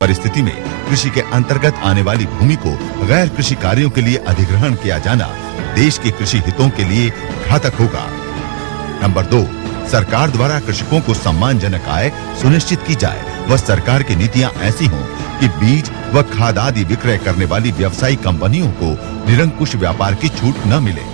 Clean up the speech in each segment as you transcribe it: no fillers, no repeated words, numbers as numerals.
परिस्थिति में कृषि के अंतर्गत आने वाली भूमि को गैर कृषि कार्यों के लिए अधिग्रहण किया जाना देश के कृषि हितों के लिए घातक होगा। नंबर 2, सरकार द्वारा कृषकों को सम्मानजनक आय सुनिश्चित की जाए व सरकार की नीतियां ऐसी हों कि बीज व खाद आदि विक्रय करने वाली व्यवसायिक कंपनियों को निरंकुश व्यापार की छूट न मिले।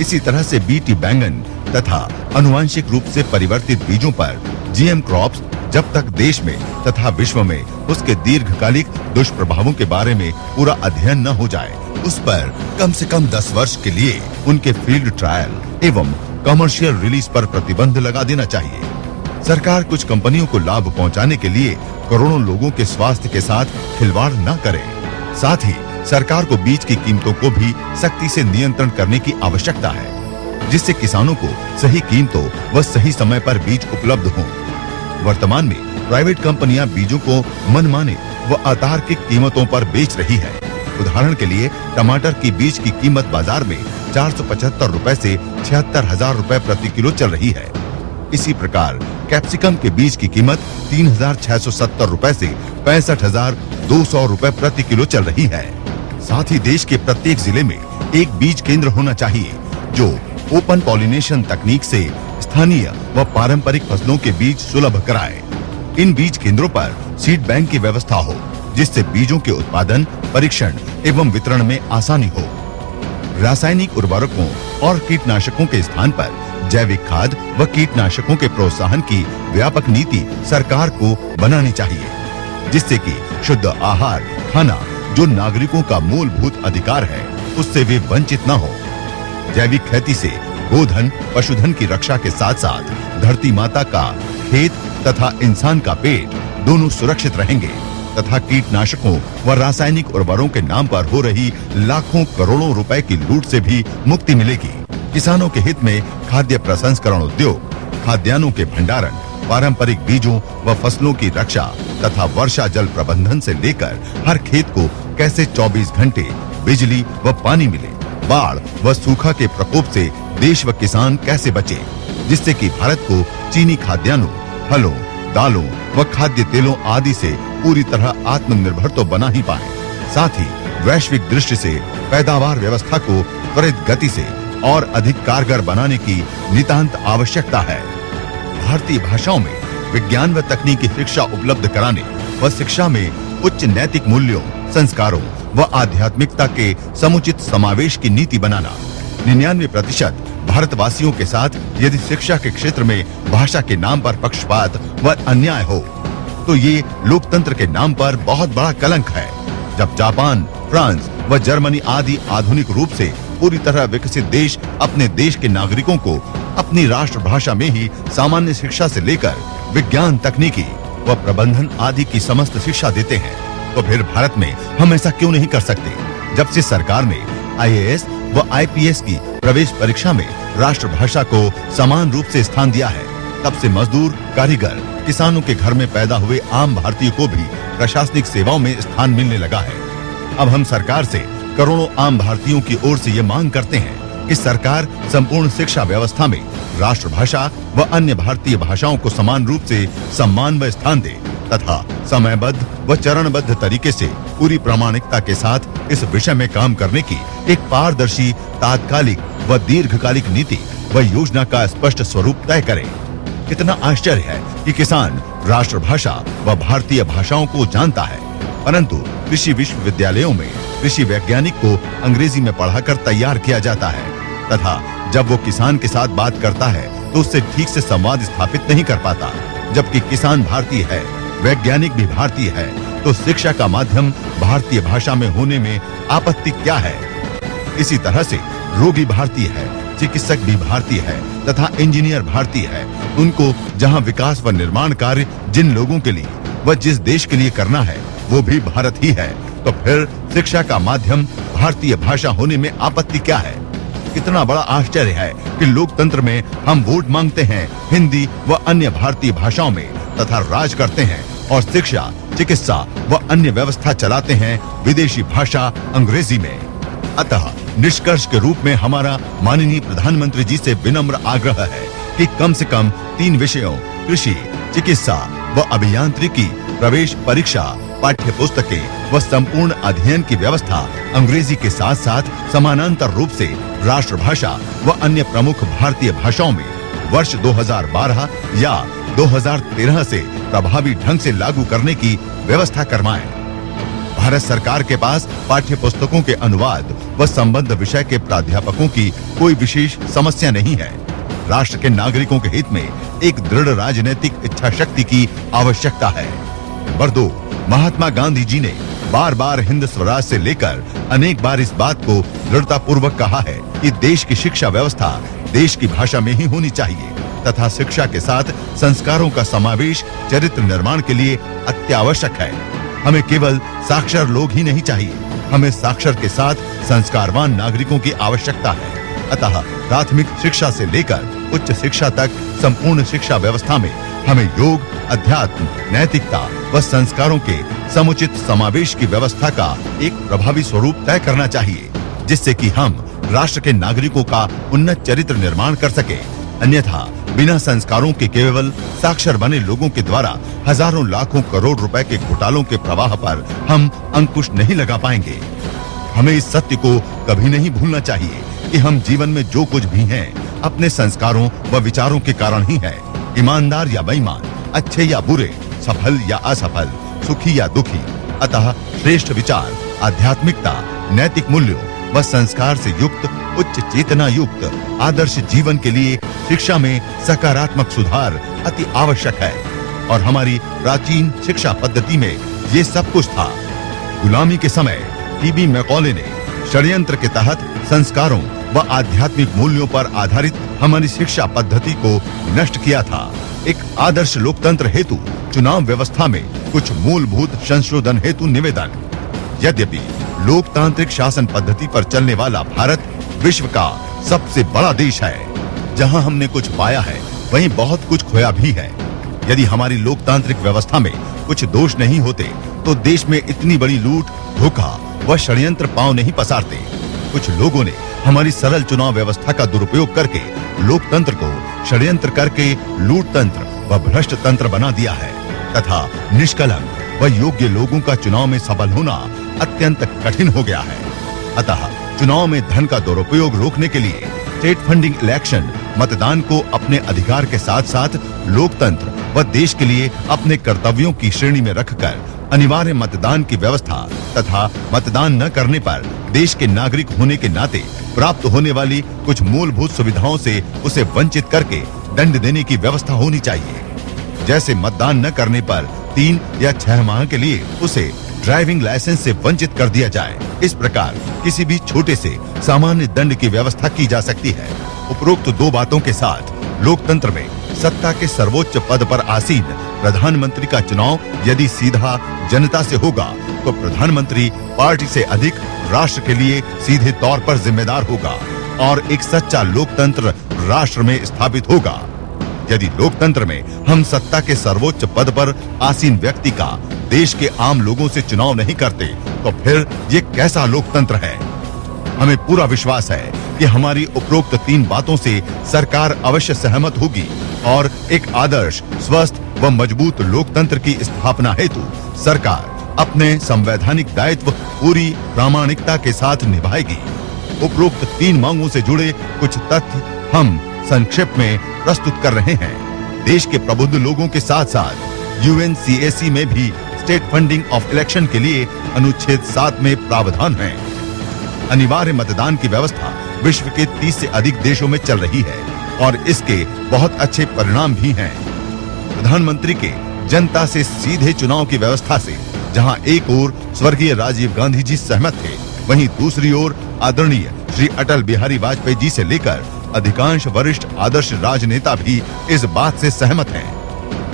इसी तरह से बीटी बैंगन तथा अनुवांशिक रूप से परिवर्तित बीजों पर जीएम क्रॉप्स जब तक देश में तथा विश्व में उसके दीर्घकालिक दुष्प्रभावों के बारे में पूरा अध्ययन न हो जाए, उस पर कम से कम 10 वर्ष के लिए उनके फील्ड ट्रायल एवं कमर्शियल रिलीज पर प्रतिबंध लगा देना चाहिए। सरकार कुछ कंपनियों को लाभ पहुंचाने के लिए करोड़ों लोगों के स्वास्थ्य के साथ खिलवाड़ न करे। साथ ही सरकार को बीज की कीमतों को भी सख्ती से नियंत्रण करने की आवश्यकता है, जिससे किसानों को सही कीमतों व सही समय पर बीज उपलब्ध हों। वर्तमान में प्राइवेट कंपनियां बीजों को मनमाने व अतार्किक कीमतों पर बेच रही है। उदाहरण के लिए टमाटर की बीज की कीमत बाजार में 475 रुपए से 76,000 रुपए प्रति किलो चल रही है। इसी प्रकार कैप्सिकम के बीज की कीमत 3,670 रुपए से 65,200 रुपए प्रति किलो चल रही है। साथ ही देश के प्रत्येक जिले में एक बीज केंद्र होना चाहिए जो ओपन पॉलिनेशन तकनीक से स्थानीय व पारंपरिक फसलों के बीज सुलभ कराए। इन बीज केंद्रों पर सीड बैंक की व्यवस्था हो, जिससे बीजों के उत्पादन, परीक्षण एवं वितरण में आसानी हो। रासायनिक उर्वरकों और कीटनाशकों के स्थान पर जैविक खाद व कीटनाशकों के प्रोत्साहन की व्यापक नीति सरकार को बनानी चाहिए, जिससे कि शुद्ध आहार खाना जो नागरिकों का मूलभूत अधिकार है, उससे वे वंचित न हो। जैविक खेती से गोधन, पशुधन की रक्षा के साथ साथ धरती माता का, खेत तथा इंसान का पेट दोनों सुरक्षित रहेंगे तथा कीटनाशकों व रासायनिक उर्वरकों के नाम पर हो रही लाखों करोड़ों रुपए की लूट से भी मुक्ति मिलेगी। किसानों के हित में खाद्य प्रसंस्करण उद्योग, खाद्यान्नों के भंडारण, पारंपरिक बीजों व फसलों की रक्षा तथा वर्षा जल प्रबंधन से लेकर हर खेत को कैसे 24 घंटे बिजली व पानी मिले, बाढ़ व सूखा के प्रकोप से देश व किसान कैसे बचे, जिससे कि भारत को चीनी खाद्यान्नों, फलों, दालों व खाद्य तेलों आदि से पूरी तरह आत्मनिर्भर तो बना ही पाए, साथ ही वैश्विक दृष्टि से पैदावार व्यवस्था को त्वरित गति से और अधिक कारगर बनाने की नितांत आवश्यकता है। भारतीय भाषाओं में विज्ञान व तकनीकी शिक्षा उपलब्ध कराने व शिक्षा में उच्च नैतिक मूल्यों, संस्कारों व आध्यात्मिकता के समुचित समावेश की नीति बनाना। 99% भारतवासियों के साथ यदि शिक्षा के क्षेत्र में भाषा के नाम पर पक्षपात व अन्याय हो, तो ये लोकतंत्र के नाम पर बहुत बड़ा कलंक है। जब जापान, फ्रांस व जर्मनी आदि आधुनिक रूप से पूरी तरह विकसित देश अपने देश के नागरिकों को अपनी राष्ट्रभाषा में ही सामान्य शिक्षा से लेकर विज्ञान, तकनीकी व प्रबंधन आदि की समस्त शिक्षा देते हैं, तो फिर भारत में हम ऐसा क्यों नहीं कर सकते? जब से सरकार ने आईएएस व आईपीएस की प्रवेश परीक्षा में राष्ट्रभाषा को समान रूप से स्थान दिया है, तब से मजदूर, कारीगर, किसानों के घर में पैदा हुए आम भारतीय को भी प्रशासनिक सेवाओं में स्थान मिलने लगा है। अब हम सरकार से करोड़ों आम भारतीयों की ओर से ये मांग करते हैं कि सरकार संपूर्ण शिक्षा व्यवस्था में राष्ट्रभाषा व अन्य भारतीय भाषाओं को समान रूप से सम्मान व स्थान दे तथा समयबद्ध व चरणबद्ध तरीके से पूरी प्रामाणिकता के साथ इस विषय में काम करने की एक पारदर्शी, तात्कालिक व दीर्घकालिक नीति व योजना का स्पष्ट स्वरूप तय करे। कितना आश्चर्य है कि किसान राष्ट्रभाषा व भारतीय भाषाओं को जानता है, परंतु कृषि विश्वविद्यालयों में कृषि वैज्ञानिक को अंग्रेजी में पढ़ाकर तैयार किया जाता है तथा जब वो किसान के साथ बात करता है तो उससे ठीक से संवाद स्थापित नहीं कर पाता। जबकि किसान भारतीय है, वैज्ञानिक भी भारतीय है, तो शिक्षा का माध्यम भारतीय भाषा में होने में आपत्ति क्या है? इसी तरह से रोगी भारतीय है, चिकित्सक भी भारतीय है तथा इंजीनियर भारतीय है। उनको जहां विकास व निर्माण कार्य जिन लोगों के लिए व जिस देश के लिए करना है वो भी भारत ही है, तो फिर शिक्षा का माध्यम भारतीय भाषा होने में आपत्ति क्या है? कितना बड़ा आश्चर्य है कि लोकतंत्र में हम वोट मांगते हैं हिंदी व अन्य भारतीय भाषाओं में तथा राज करते हैं और शिक्षा, चिकित्सा व अन्य व्यवस्था चलाते हैं विदेशी भाषा अंग्रेजी में। अतः निष्कर्ष के रूप में हमारा माननीय प्रधानमंत्री जी से विनम्र आग्रह है कि कम से कम 3 विषयों कृषि, चिकित्सा व अभियांत्रिकी प्रवेश परीक्षा पाठ्य पुस्तकें व संपूर्ण अध्ययन की व्यवस्था अंग्रेजी के साथ साथ समानांतर रूप से राष्ट्रभाषा व अन्य प्रमुख भारतीय भाषाओं में वर्ष 2012 या 2013 से प्रभावी ढंग से लागू करने की व्यवस्था करवाएं। भारत सरकार के पास पाठ्य पुस्तकों के अनुवाद व संबद्ध विषय के प्राध्यापकों की कोई विशेष समस्या नहीं है। राष्ट्र के नागरिकों के हित में एक दृढ़ राजनीतिक इच्छा शक्ति की आवश्यकता है। नंबर 2, महात्मा गांधी जी ने बार बार हिंद स्वराज से लेकर अनेक बार इस बात को दृढ़ता पूर्वक कहा है कि देश की शिक्षा व्यवस्था देश की भाषा में ही होनी चाहिए तथा शिक्षा के साथ संस्कारों का समावेश चरित्र निर्माण के लिए अत्यावश्यक है। हमें केवल साक्षर लोग ही नहीं चाहिए, हमें साक्षर के साथ संस्कारवान नागरिकों की आवश्यकता है। अतः प्राथमिक शिक्षा से लेकर उच्च शिक्षा तक संपूर्ण शिक्षा व्यवस्था में हमें योग, अध्यात्म, नैतिकता व संस्कारों के समुचित समावेश की व्यवस्था का एक प्रभावी स्वरूप तय करना चाहिए, जिससे कि हम राष्ट्र के नागरिकों का उन्नत चरित्र निर्माण कर सके। अन्यथा बिना संस्कारों के केवल साक्षर बने लोगों के द्वारा हजारों लाखों करोड़ रुपए के घोटालों के प्रवाह पर हम अंकुश नहीं लगा पाएंगे। हमें इस सत्य को कभी नहीं भूलना चाहिए कि हम जीवन में जो कुछ भी हैं, अपने संस्कारों व विचारों के कारण ही है। ईमानदार या बेईमान, अच्छे या बुरे, सफल या असफल, सुखी या दुखी। अतः श्रेष्ठ विचार, आध्यात्मिकता, नैतिक मूल्यों व संस्कार से युक्त उच्च चेतना युक्त आदर्श जीवन के लिए शिक्षा में सकारात्मक सुधार अति आवश्यक है। और हमारी प्राचीन शिक्षा पद्धति में ये सब कुछ था। गुलामी के समय टीबी मैकॉले ने षड्यंत्र के तहत संस्कारों व आध्यात्मिक मूल्यों पर आधारित हमारी शिक्षा पद्धति को नष्ट किया था। एक आदर्श लोकतंत्र हेतु चुनाव व्यवस्था में कुछ मूलभूत संशोधन हेतु निवेदन। यद्यपि लोकतांत्रिक शासन पद्धति पर चलने वाला भारत विश्व का सबसे बड़ा देश है, जहां हमने कुछ पाया है वहीं बहुत कुछ खोया भी है। यदि हमारी लोकतांत्रिक व्यवस्था में कुछ दोष नहीं होते तो देश में इतनी बड़ी लूट, धोखा व षड्यंत्र पांव नहीं पसारते। कुछ लोगों ने हमारी सरल चुनाव व्यवस्था का दुरुपयोग करके लोकतंत्र को षड्यंत्र करके लूट तंत्र व भ्रष्ट तंत्र बना दिया है तथा निष्कलंक व योग्य लोगों का चुनाव में सफल होना अत्यंत कठिन हो गया है। अतः चुनाव में धन का दुरुपयोग रोकने के लिए स्टेट फंडिंग इलेक्शन मतदान को अपने अधिकार के साथ साथ लोकतंत्र व देश के लिए अपने कर्तव्यों की श्रेणी में रखकर अनिवार्य मतदान की व्यवस्था तथा मतदान न करने पर देश के नागरिक होने के नाते प्राप्त होने वाली कुछ मूलभूत सुविधाओं से उसे वंचित करके दंड देने की व्यवस्था होनी चाहिए। जैसे मतदान न करने पर 3 या 6 माह के लिए उसे ड्राइविंग लाइसेंस से वंचित कर दिया जाए। इस प्रकार किसी भी छोटे से सामान्य दंड की व्यवस्था की जा सकती है। उपरोक्त 2 बातों के साथ लोकतंत्र में सत्ता के सर्वोच्च पद पर आसीन प्रधानमंत्री का चुनाव यदि सीधा जनता से होगा तो प्रधानमंत्री पार्टी से अधिक राष्ट्र के लिए सीधे तौर पर जिम्मेदार होगा और एक सच्चा लोकतंत्र राष्ट्र में स्थापित होगा। यदि लोकतंत्र में हम सत्ता के सर्वोच्च पद पर आसीन व्यक्ति का देश के आम लोगों से चुनाव नहीं करते तो फिर ये कैसा लोकतंत्र है। हमें पूरा विश्वास है कि हमारी उपरोक्त 3 बातों से सरकार अवश्य सहमत होगी और एक आदर्श, स्वस्थ व मजबूत लोकतंत्र की स्थापना हेतु सरकार अपने संवैधानिक दायित्व पूरी प्रामाणिकता के साथ निभाएगी। उपरोक्त 3 मांगों से जुड़े कुछ तथ्य हम संक्षेप में प्रस्तुत कर रहे हैं। देश के प्रबुद्ध लोगों के साथ साथ UNCAC में भी स्टेट फंडिंग ऑफ इलेक्शन के लिए अनुच्छेद 7 में प्रावधान है। अनिवार्य मतदान की व्यवस्था विश्व के 30 से अधिक देशों में चल रही है और इसके बहुत अच्छे परिणाम भी हैं। प्रधानमंत्री के जनता से सीधे चुनाव की व्यवस्था से जहां एक ओर स्वर्गीय राजीव गांधी जी सहमत थे, वहीं दूसरी ओर आदरणीय श्री अटल बिहारी वाजपेयी जी से लेकर अधिकांश वरिष्ठ आदर्श राजनेता भी इस बात से सहमत हैं।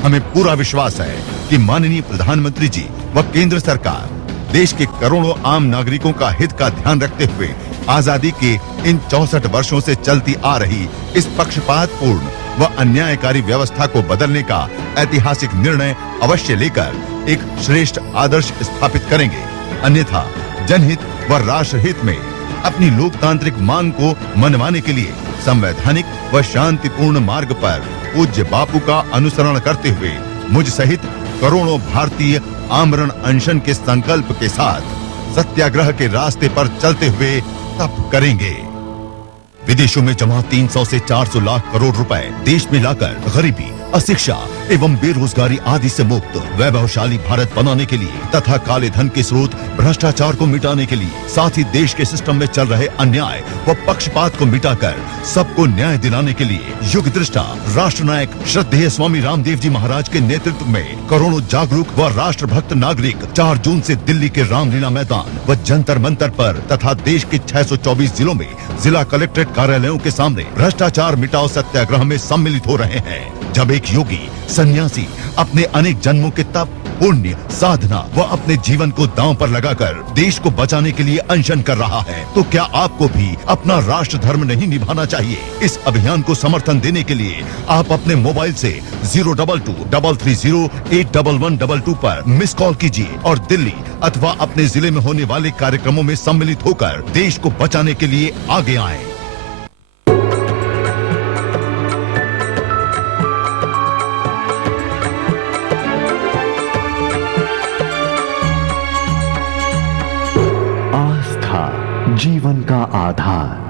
हमें पूरा विश्वास है कि माननीय प्रधानमंत्री जी व केंद्र सरकार देश के करोड़ों आम नागरिकों का हित का ध्यान रखते हुए आजादी के इन 64 वर्षों से चलती आ रही इस पक्षपातपूर्ण व अन्यायकारी व्यवस्था को बदलने का ऐतिहासिक निर्णय अवश्य लेकर एक श्रेष्ठ आदर्श स्थापित करेंगे। अन्यथा जनहित व राष्ट्रहित में अपनी लोकतांत्रिक मांग को मनवाने के लिए संवैधानिक व शांतिपूर्ण मार्ग पर पूज्य बापू का अनुसरण करते हुए मुझ सहित करोड़ों भारतीय आमरण अनशन के संकल्प के साथ सत्याग्रह के रास्ते पर चलते हुए तप करेंगे। विदेशों में जमा 300 से 400 लाख करोड़ रुपए देश में लाकर गरीबी, अशिक्षा एवं बेरोजगारी आदि से मुक्त वैभवशाली भारत बनाने के लिए तथा काले धन के स्रोत भ्रष्टाचार को मिटाने के लिए, साथ ही देश के सिस्टम में चल रहे अन्याय व पक्षपात को मिटाकर सबको न्याय दिलाने के लिए युग दृष्टा राष्ट्र नायक श्रद्धेय स्वामी रामदेव जी महाराज के नेतृत्व में करोड़ों जागरूक व राष्ट्रभक्त नागरिक 4 जून से दिल्ली के रामलीला मैदान व जंतर मंतर पर तथा देश के 624 जिलों में जिला कलेक्ट्रेट कार्यालयों के सामने भ्रष्टाचार मिटाओ सत्याग्रह में सम्मिलित हो रहे हैं। जब एक योगी सन्यासी अपने अनेक जन्मों के तप, पुण्य, साधना व अपने जीवन को दांव पर लगाकर देश को बचाने के लिए अनशन कर रहा है, तो क्या आपको भी अपना राष्ट्र धर्म नहीं निभाना चाहिए? इस अभियान को समर्थन देने के लिए आप अपने मोबाइल से 022-330-81122 पर मिस कॉल कीजिए और दिल्ली अथवा अपने जिले में होने वाले कार्यक्रमों में सम्मिलित होकर देश को बचाने के लिए आगे आएं। जीवन का आधार।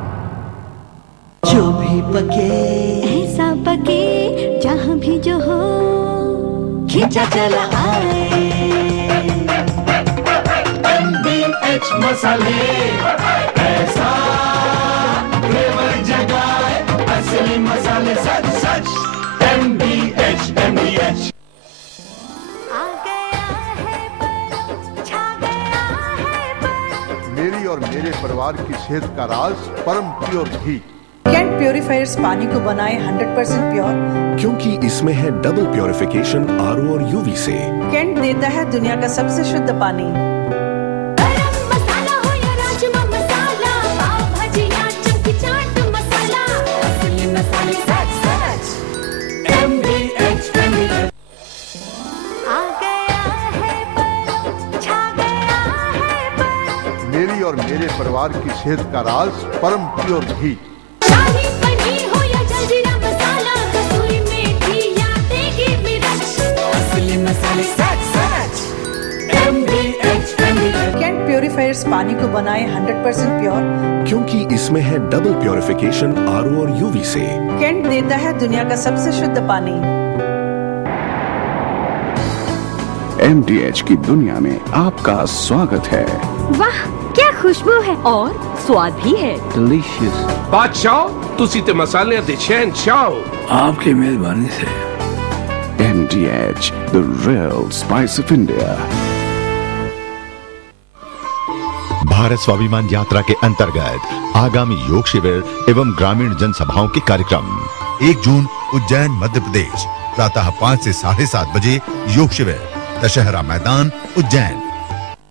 जो भी पके ऐसा पके जहाँ भी जो हो खींचा चला आए MDH मसाले, ऐसा फ्लेवर जगाए असली मसाले सच सच MDH MDH। आ गया है पल, छा गया है पल। मेरी और मेरे परिवार की सेहत का राज परम प्योर घी। कैंट प्योरीफायर्स पानी को बनाए 100% प्योर, क्योंकि इसमें है डबल प्योरिफिकेशन RO और UV से। कैंट देता है दुनिया का सबसे शुद्ध पानी। गरम मसाला हो या राजमा मसाला, पाव भाजी या चमकी चाट मसाला, असली मसाले सच सच MDH MDH। आ गया है पल, छा गया है पल। मेरी और मेरे परिवार की सेहत का राज परम प्योर घी। शाही पनीर हो या जलजीरा मसाला, कसूरी मेथी या देगी मिर्च, असली मसाले सच सच MDH MDH। कैंट प्योरीफायर्स पानी को बनाए 100% प्योर, क्योंकि इसमें है डबल प्योरिफिकेशन RO और UV से। कैंट देता है दुनिया का सबसे शुद्ध पानी। MDH की दुनिया में आपका स्वागत है। वाह क्या खुशबू है और स्वाद भी है। डिलीशियस। बादशाह तुसी ते मसाले दे शहंशाह। आपकी मेहरबानी से। MDH, the real spice of India। Bharat Swabhiman यात्रा के अंतर्गत आगामी योग शिविर एवं ग्रामीण जनसभाओं के कार्यक्रम 1 जून उज्जैन मध्य प्रदेश प्रातः 5 से 7:30 बजे योग शिविर, दशहरा मैदान उज्जैन।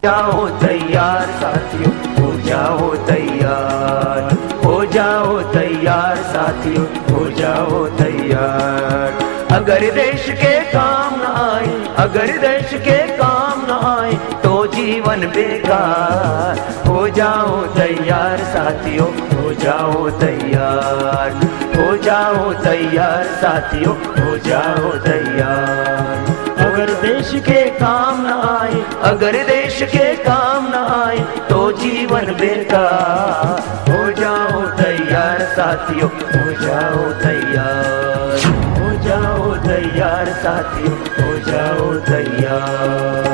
जाओ तैयार साथियों, हो जाओ तैयार, हो जाओ तैयार साथियों, हो जाओ तैयार। अगर देश के काम न आए, अगर देश के काम न आए तो जीवन बेकार। हो जाओ तैयार साथियों, हो जाओ तैयार, हो जाओ तैयार साथियों, हो जाओ तैयार। अगर देश के काम न आए, अगर देश के काम न आए तो जीवन बेकार। हो जाओ तैयार साथियों, हो जाओ तैयार, हो जाओ तैयार साथियों, हो जाओ तैयार।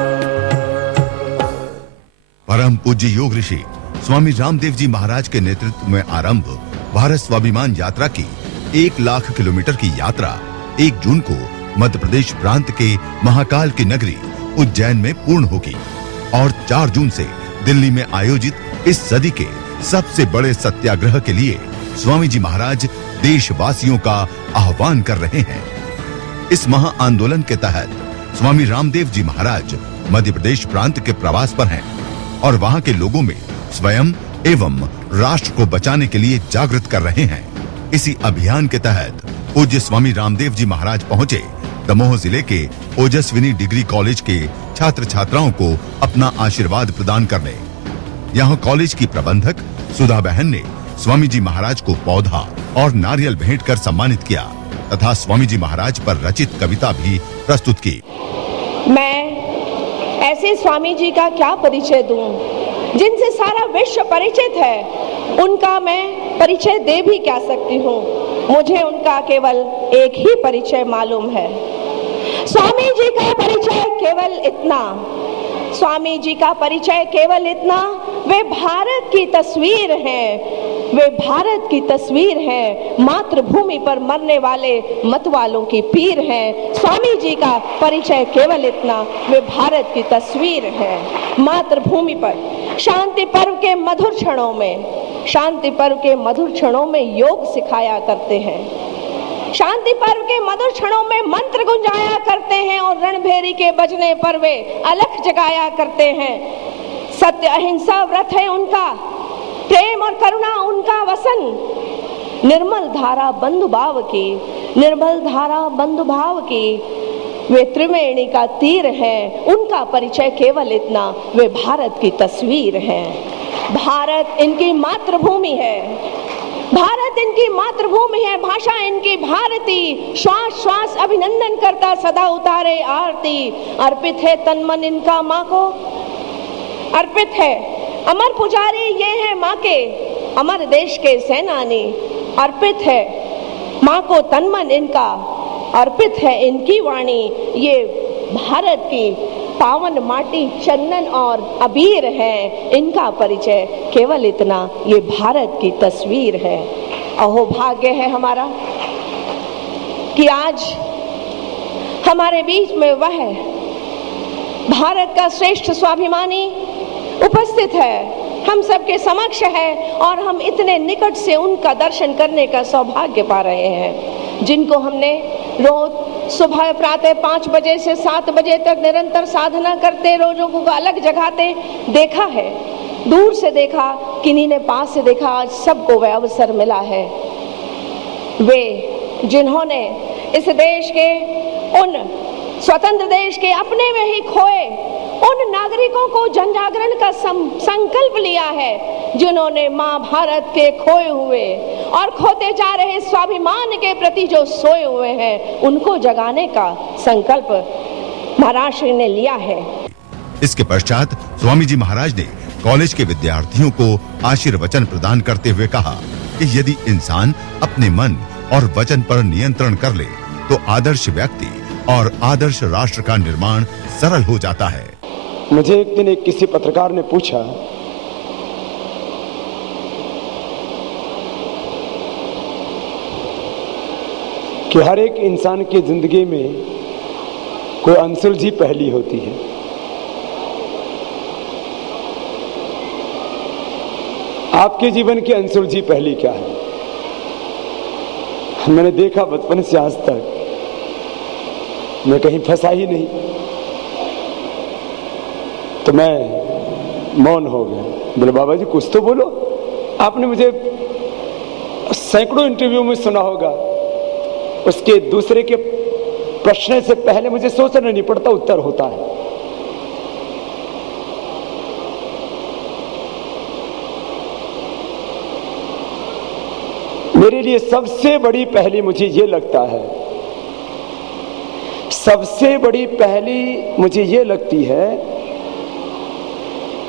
परम पूज्य योग ऋषि स्वामी रामदेव जी महाराज के नेतृत्व में आरंभ भारत स्वाभिमान यात्रा की 1 लाख किलोमीटर की यात्रा 1 जून को मध्य प्रदेश प्रांत के महाकाल की नगरी उज्जैन में पूर्ण होगी और 4 जून से दिल्ली में आयोजित इस सदी के सबसे बड़े सत्याग्रह के लिए स्वामी जी महाराज देशवासियों का आह्वान कर रहे हैं। इस महा आंदोलन के तहत स्वामी रामदेव जी महाराज मध्य प्रदेश प्रांत के प्रवास पर हैं और वहां के लोगों में स्वयं एवं राष्ट्र को बचाने के लिए जागृत कर रहे हैं। इसी अभियान के तहत पूज्य स्वामी रामदेव जी महाराज पहुंचे दमोह जिले के ओजस्विनी डिग्री कॉलेज के छात्र छात्राओं को अपना आशीर्वाद प्रदान करने। यहाँ कॉलेज की प्रबंधक सुधा बहन ने स्वामी जी महाराज को पौधा और नारियल भेंट कर सम्मानित किया तथा स्वामी जी महाराज पर रचित कविता भी प्रस्तुत की। मैं ऐसे स्वामी जी का क्या परिचय दूं, जिनसे सारा विश्व परिचित है, उनका मैं परिचय दे भी क्या सकती हूँ। मुझे उनका केवल एक ही परिचय मालूम है। स्वामी जी का परिचय केवल इतना, स्वामी जी का परिचय केवल इतना, वे भारत की तस्वीर हैं, वे भारत की तस्वीर हैं, मातृभूमि पर मरने वाले मतवालों की पीर हैं। स्वामी जी का परिचय केवल इतना, वे भारत की तस्वीर हैं, मातृभूमि पर शांति पर्व के मधुर क्षणों में, शांति पर्व के मधुर क्षणों में योग सिखाया करते हैं, शांति पर्व के मधुर क्षणों में मंत्र गुंजाया करते हैं और रणभेरी के बजने पर वे अलख जगाया करते हैं। सत्य अहिंसा व्रत है उनका, प्रेम और करुणा उनका वसन, निर्मल धारा बंधु भाव की, निर्मल धारा बंधु भाव की, वे त्रिवेणी का तीर हैं। उनका परिचय केवल इतना, वे भारत की तस्वीर हैं। भारत इनकी मातृभूमि है, भारत इनकी मातृभूमि है, भाषा इनकी भारती, श्वास श्वास अभिनंदन करता सदा उतारे आरती। अर्पित है तन मन इनका माँ को, अर्पित है। अमर पुजारी ये है माँ के, अमर देश के सेनानी। अर्पित है माँ को तन मन इनका, अर्पित है इनकी वाणी। ये भारत की पावन माटी चंदन और अबीर है, इनका परिचय केवल इतना, ये भारत की तस्वीर है। अहो भाग्य है हमारा कि आज हमारे बीच में वह भारत का श्रेष्ठ स्वाभिमानी उपस्थित है, हम सबके समक्ष है और हम इतने निकट से उनका दर्शन करने का सौभाग्य पा रहे हैं, जिनको हमने रोज सुबह प्रातः 5 बजे से 7 बजे तक निरंतर साधना करते, रोजों को अलग जगाते देखा है, दूर से देखा, किन्हीं ने पास से देखा, आज सबको वह अवसर मिला है। वे जिन्होंने इस देश के, उन स्वतंत्र देश के अपने में ही खोए उन नागरिकों को जन जागरण का संकल्प लिया है, जिन्होंने माँ भारत के खोए हुए और खोते जा रहे स्वाभिमान के प्रति जो सोए हुए हैं, उनको जगाने का संकल्प महाराज श्री ने लिया है। इसके पश्चात स्वामी जी महाराज ने कॉलेज के विद्यार्थियों को आशीर्वचन प्रदान करते हुए कहा कि यदि इंसान अपने मन और वचन पर नियंत्रण कर ले तो आदर्श व्यक्ति और आदर्श राष्ट्र का निर्माण सरल हो जाता है। मुझे एक दिन एक किसी पत्रकार ने पूछा कि हर एक इंसान की जिंदगी में कोई अनसुलझी पहेली होती है। आपके जीवन की अनसुलझी पहेली क्या है? मैंने देखा बचपन से आज तक मैं कहीं फंसा ही नहीं, तो मैं मौन हो गया। बोले बाबा जी कुछ तो बोलो। आपने मुझे सैकड़ों इंटरव्यू में सुना होगा, उसके दूसरे के प्रश्न से पहले मुझे सोचना नहीं पड़ता, उत्तर होता है। मेरे लिए सबसे बड़ी पहेली मुझे ये लगता है, सबसे बड़ी पहेली मुझे ये लगती है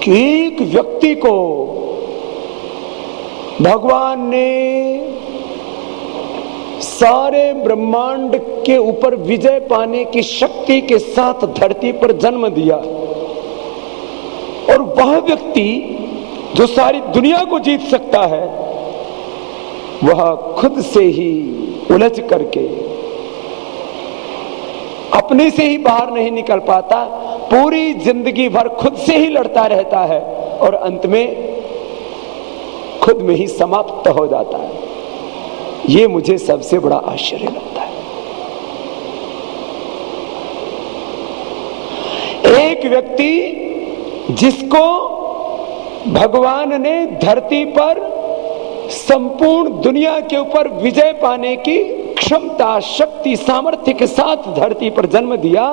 कि एक व्यक्ति को भगवान ने सारे ब्रह्मांड के ऊपर विजय पाने की शक्ति के साथ धरती पर जन्म दिया, और वह व्यक्ति जो सारी दुनिया को जीत सकता है, वह खुद से ही उलझ करके अपने से ही बाहर नहीं निकल पाता, पूरी जिंदगी भर खुद से ही लड़ता रहता है और अंत में खुद में ही समाप्त हो जाता है। ये मुझे सबसे बड़ा आश्चर्य लगता है। एक व्यक्ति जिसको भगवान ने धरती पर संपूर्ण दुनिया के ऊपर विजय पाने की क्षमता, शक्ति, सामर्थ्य के साथ धरती पर जन्म दिया,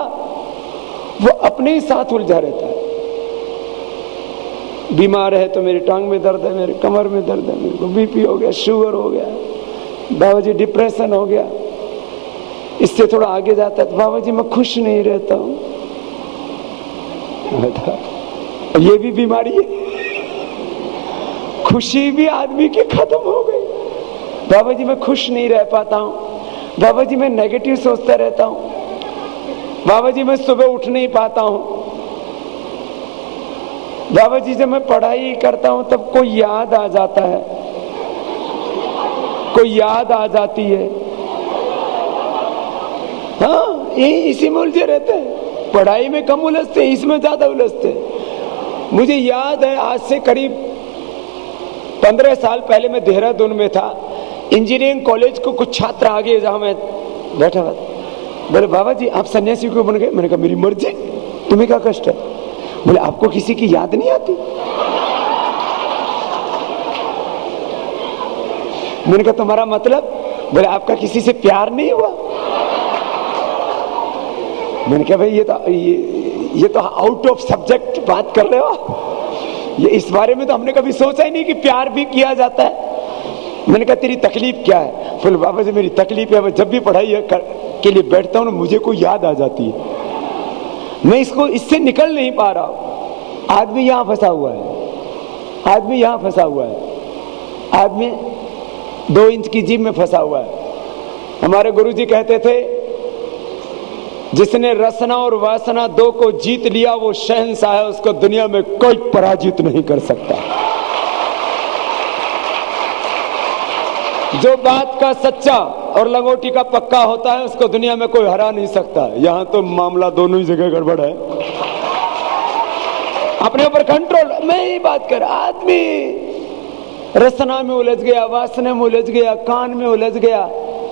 वो अपने ही साथ उलझा रहता है। बीमार है तो मेरी टांग में दर्द है, मेरे कमर में दर्द है, मेरे को बीपी हो गया, शुगर हो गया, बाबा जी डिप्रेशन हो गया। इससे थोड़ा आगे जाता है तो बाबा जी मैं खुश नहीं रहता हूं, ये भी बीमारी है, खुशी भी आदमी की खत्म हो गई। बाबा जी मैं खुश नहीं रह पाता हूं, बाबा जी मैं नेगेटिव सोचता रहता हूं, बाबा जी मैं सुबह उठ नहीं पाता हूं, बाबा जी जब मैं पढ़ाई करता हूं तब कोई याद आ जाता है, कोई याद आ जाती है। हाँ, इसी में उलझे रहते हैं, पढ़ाई में कम उलझते, इसमें ज्यादा उलझते। मुझे याद है आज से करीब 15 साल पहले मैं देहरादून में था, इंजीनियरिंग कॉलेज को कुछ छात्र आ गए जहां मैं बैठा हुआ, बोले बाबा जी आप सन्यासी क्यों बन गए? मैंने कहा मेरी मर्जी, तुम्हें क्या कष्ट है? बोले आपको किसी की याद नहीं आती? मैंने कहा तुम्हारा मतलब? बोले आपका किसी से प्यार नहीं हुआ? मैंने कहा भाई ये तो आउट ऑफ सब्जेक्ट बात कर रहे हो, ये इस बारे में तो हमने कभी सोचा ही नहीं कि प्यार भी किया जाता है। मैंने कहा तेरी तकलीफ क्या है? बोले बाबा जी मेरी तकलीफ है, मैं जब भी पढ़ाई के लिए बैठता हूं ना मुझे कोई याद आ जाती है, मैं इससे निकल नहीं पा रहा हूं। आदमी यहां फंसा हुआ है, आदमी यहां फंसा हुआ है, आदमी 2 इंच की जीभ में फंसा हुआ है। हमारे गुरुजी कहते थे जिसने रसना और वासना 2 को जीत लिया वो शहंशाह है, उसको दुनिया में कोई पराजित नहीं कर सकता। जो बात का सच्चा और लंगोटी का पक्का होता है उसको दुनिया में कोई हरा नहीं सकता। यहां तो मामला दोनों ही जगह गड़बड़ है। अपने ऊपर कंट्रोल, मैं ही बात कर, आदमी रसना में उलझ गया, वासना में उलझ गया, कान में उलझ गया,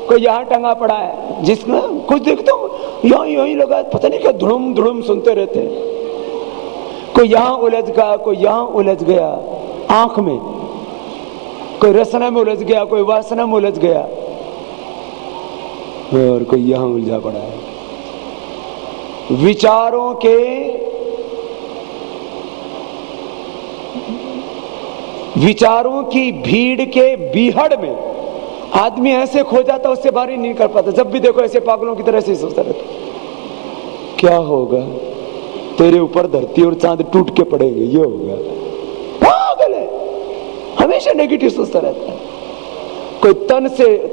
कोई यहाँ टंगा पड़ा है जिसमें कुछ देखता हूँ यही लगा, पता नहीं क्या धुड़ुम धुड़ुम सुनते रहते हैं। कोई यहाँ उलझ गया, कोई यहाँ उलझ गया आंख में, कोई रसना में उलझ गया, कोई वासना में उलझ गया, और कोई यहाँ उलझा पड़ा है। विचारों की भीड़ के बीहड़ में आदमी ऐसे खो जाता, उससे बाहर ही नहीं कर पाता। जब भी देखो ऐसे पागलों की तरह से सोचता रहता, क्या होगा तेरे ऊपर धरती और चांद टूट के पड़ेंगे, ये होगा। पागल है, हमेशा नेगेटिव सोचता रहता है। कोई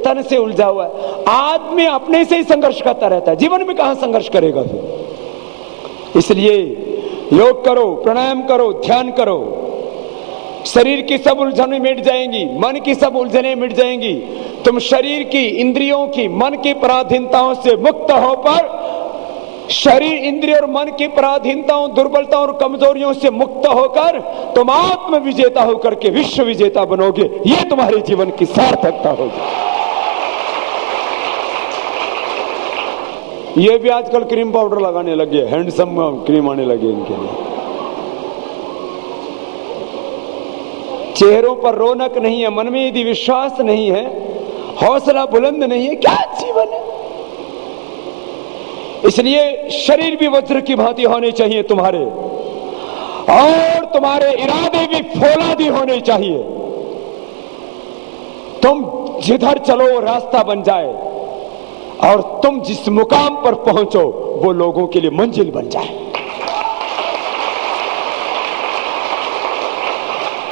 तन से उलझा हुआ है। आदमी अपने से ही संघर्ष करता रहता है, जीवन में कहां संघर्ष करेगा फिर? इसलिए योग करो, प्राणायाम करो, ध्यान करो, शरीर की सब उलझनें मिट जाएंगी, मन की सब उलझनें मिट जाएंगी। तुम शरीर की, इंद्रियों की, मन की पराधीनताओं से मुक्त होकर, शरीर, इंद्रिय और मन की पराधीनताओं, दुर्बलताओं और कमजोरियों से मुक्त होकर तुम आत्म विजेता होकर के विश्व विजेता बनोगे। ये तुम्हारे जीवन की सार्थकता होगी। ये भी आजकल क्रीम पाउडर लगाने लगे, हैंडसम क्रीम आने लगे इनके लिए। चेहरों पर रौनक नहीं है, मन में यदि विश्वास नहीं है, हौसला बुलंद नहीं है, क्या जीवन है? इसलिए शरीर भी वज्र की भांति होने चाहिए तुम्हारे, और तुम्हारे इरादे भी फौलादी होने चाहिए। तुम जिधर चलो वो रास्ता बन जाए, और तुम जिस मुकाम पर पहुंचो वो लोगों के लिए मंजिल बन जाए।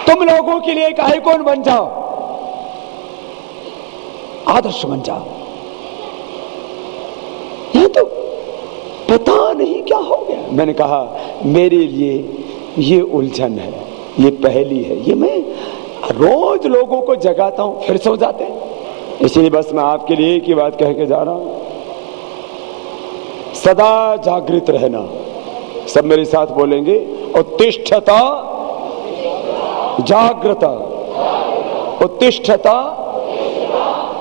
तुम लोगों के लिए एक आइकॉन बन जाओ, आदर्श बन जाओ। ये तो पता नहीं क्या हो गया। मैंने कहा मेरे लिए ये उलझन है, ये पहेली है, ये मैं रोज लोगों को जगाता हूं, फिर सो जाते हैं। इसलिए बस मैं आपके लिए एक ही बात कह के जा रहा हूं, सदा जागृत रहना। सब मेरे साथ बोलेंगे, उत्तिष्ठता जागृता, उत्तिष्ठता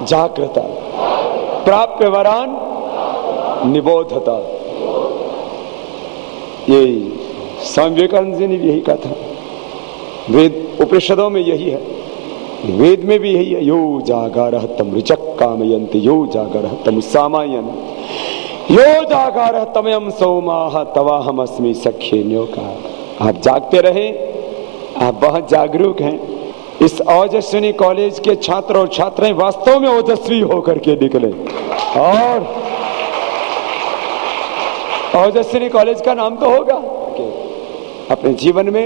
जागृता, प्राप्य वरान निबोधता। यही स्वामी विवेकानंद जी ने भी यही कहा था। वेद उपनिषदों में यही है, वेद में भी यही है। यो जागारः तम ऋचक कामयन्ति, यो जागारः तम सामायन, यो जागारः तमयम सोमाः तवाहमस्मि सख्येन्यो का। आप जागते रहें, आप बहुत जागरूक हैं। इस ओजस्विनी कॉलेज के छात्र और छात्राएं वास्तव में ओजस्वी होकर के निकले। और ओजस्विनी कॉलेज का नाम तो होगा, अपने जीवन में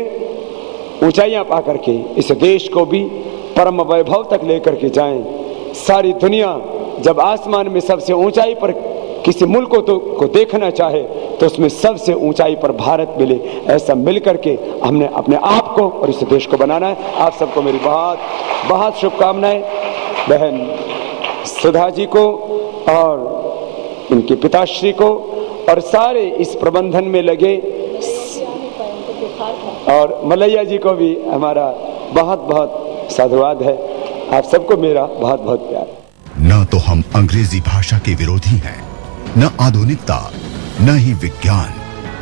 ऊंचाइयां पा करके इस देश को भी परम वैभव तक लेकर के जाएं। सारी दुनिया जब आसमान में सबसे ऊंचाई पर किसी मुल्क को देखना चाहे तो उसमें सबसे ऊंचाई पर भारत मिले, ऐसा मिल करके हमने अपने आप को और इस देश को बनाना है। आप सबको मेरी बहुत बहुत शुभकामनाएं। बहन सुधा जी को और इनके पिताश्री को और सारे इस प्रबंधन में लगे और मलैया जी को भी हमारा बहुत बहुत साधुवाद है। आप सबको मेरा बहुत बहुत प्यार। न तो हम अंग्रेजी भाषा के विरोधी हैं, न आधुनिकता, न ही विज्ञान,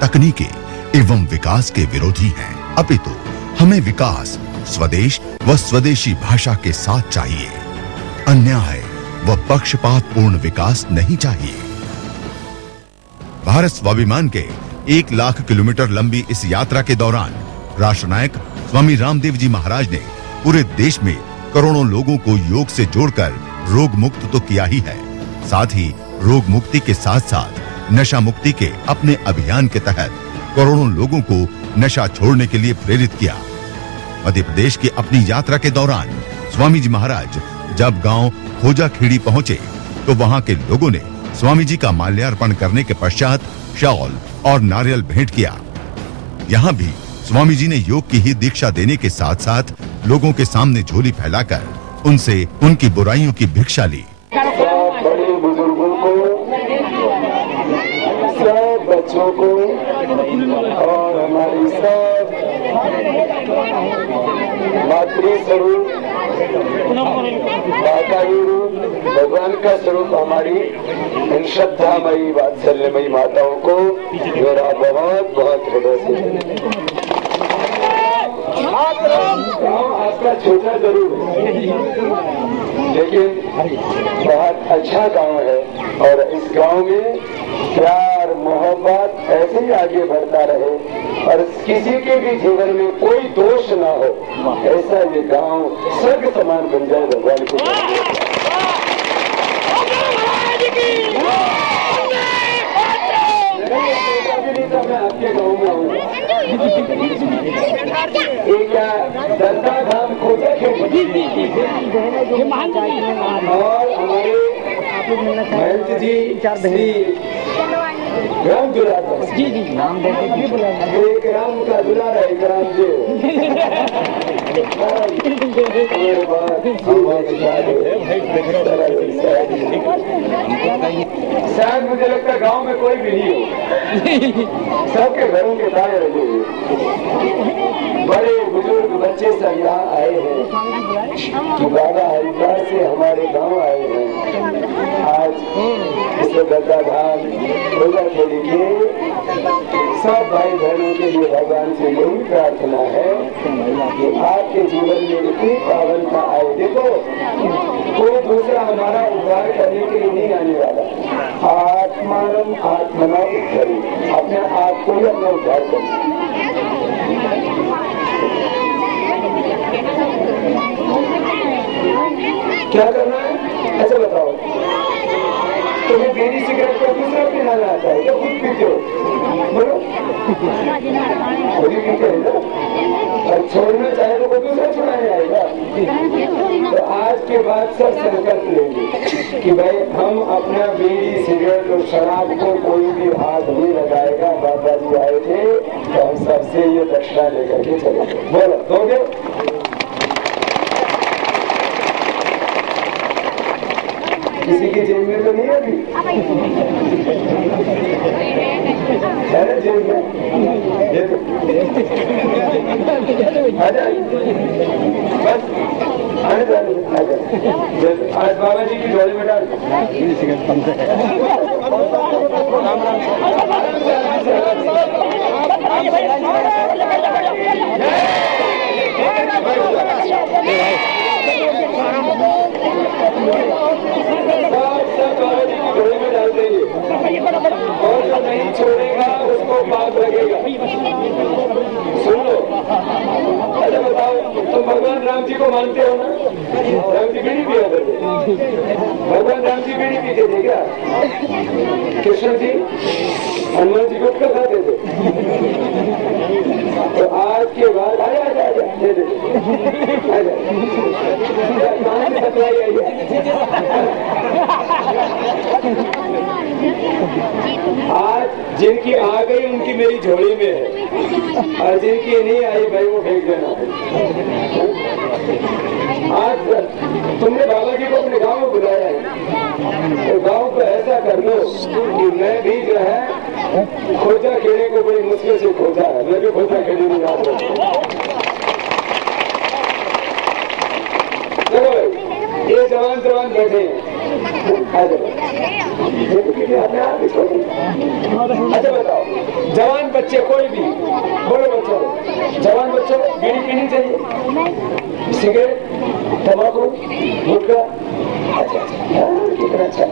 तकनीकी एवं विकास के विरोधी हैं, अपितु हमें विकास स्वदेश व स्वदेशी भाषा के साथ चाहिए। अन्याय व पक्षपातपूर्ण विकास नहीं चाहिए। भारत स्वाभिमान के 1 लाख किलोमीटर लंबी इस यात्रा के दौरान राष्ट्रनायक स्वामी रामदेव जी महाराज ने पूरे देश में करोड़ों लोगों को योग से जोड़कर रोग मुक्त तो किया ही है, साथ ही रोग मुक्ति के साथ साथ नशा मुक्ति के अपने अभियान के तहत करोड़ों लोगों को नशा छोड़ने के लिए प्रेरित किया। मध्य प्रदेश की अपनी यात्रा के दौरान स्वामी जी महाराज जब गांव खोजाखेड़ी पहुंचे तो वहां के लोगों ने स्वामी जी का माल्यार्पण करने के पश्चात शॉल और नारियल भेंट किया। यहाँ भी स्वामी जी ने योग की ही दीक्षा देने के साथ साथ लोगों के सामने झोली फैलाकर उनसे उनकी बुराइयों की भिक्षा ली। बड़े बुजुर्गों को, सब बच्चों को और हमारी सब मातृ स्वरूप मातावी रूप भगवान का स्वरूप हमारी इन श्रद्धामयी वात्सल्यमयी माताओं को मेरा बहुत बहुत हृदय से। आपका छोटा जरूर है लेकिन बहुत अच्छा गांव है और इस गांव में प्यार मोहब्बत ऐसे ही आगे बढ़ता रहे और किसी के भी जीवन में कोई दोष ना हो, ऐसा ये गांव स्वर्ग समान बन जाए। भगवान को मैं आपके गांव में हूँ। एक दंता धाम खोजाखेड़ी और हमारे महंत जी श्री राम दुलार जी नाम एक राम का दुलार है, एक राम जी शायद मुझे लगता है गांव में कोई भी नहीं हो, सबके घरों के ताले लगे हुए बड़े बुजुर्ग बच्चे सब यहाँ आए हैं कि बाबा हरिद्वार से हमारे गांव आए हैं। आज इस गद्दा धाम खोजाखेड़ी के सब भाई बहनों के लिए भगवान से यही प्रार्थना है कि आपके जीवन में इतनी पावनता आए। देखो कोई दूसरा हमारा उद्धार करने के लिए नहीं आने वाला। आत्मानम आत्मना करें, अपने आप को ही अपना उद्धार करें। क्या करना है ऐसे बताओ। तुम्हें बीड़ी सिगरेट को दूसरा पिलाना आता है या खुद पीते हो? बोलो खुद ही पीते हैं ना, और छोड़ना चाहे तो कोई दूसरा छुड़ाने आएगा। तो आज के बाद सब संकल्प लेंगे कि भाई हम अपना बीड़ी सिगरेट और शराब को कोई भी हाथ नहीं लगाएगा। बाबा जी आए थे तो हम सबसे ये दक्षिणा लेकर के चले। बोलो दोगे? किसी की जेब में तो नहीं है अभी, है ना जेब में? ये तो आ जाए बस आने जाने आ जाए। आज बाबा जी की झोली में डाल और जो नहीं छोड़ेगा उसको पाप लगेगा। सुन लो। अच्छा बताओ, तुम भगवान राम जी को मानते हो ना? राम जी बीड़ी पिया करते, भगवान राम जी बीड़ी पीते थे क्या? कृष्ण जी हनुमान जी गुटखा खाते थे। के बाद आ जा दे दे कहाँ से सप्लाई आई है? आज जिनकी आ गई उनकी मेरी झोली में है, और जिनकी नहीं आई भाई वो फेंक देना। आज तुमने बाबा जी को अपने गांव में बुलाया है, तो गांव को ऐसा कर लो कि मैं भी जो है खोजा खेड़े को बड़ी मुश्किल से खोजा है, मैं भी खोजा खेड़े नहीं आता। चलो ये जवान बैठे हैं, अच्छा बताओ, जवान बच्चे कोई भी बोलो बच्चों, जवान बच्चों बीड़ी पीनी चाहिए, सिगरेट, तंबाकू, गुटखा, अच्छा कितना अच्छा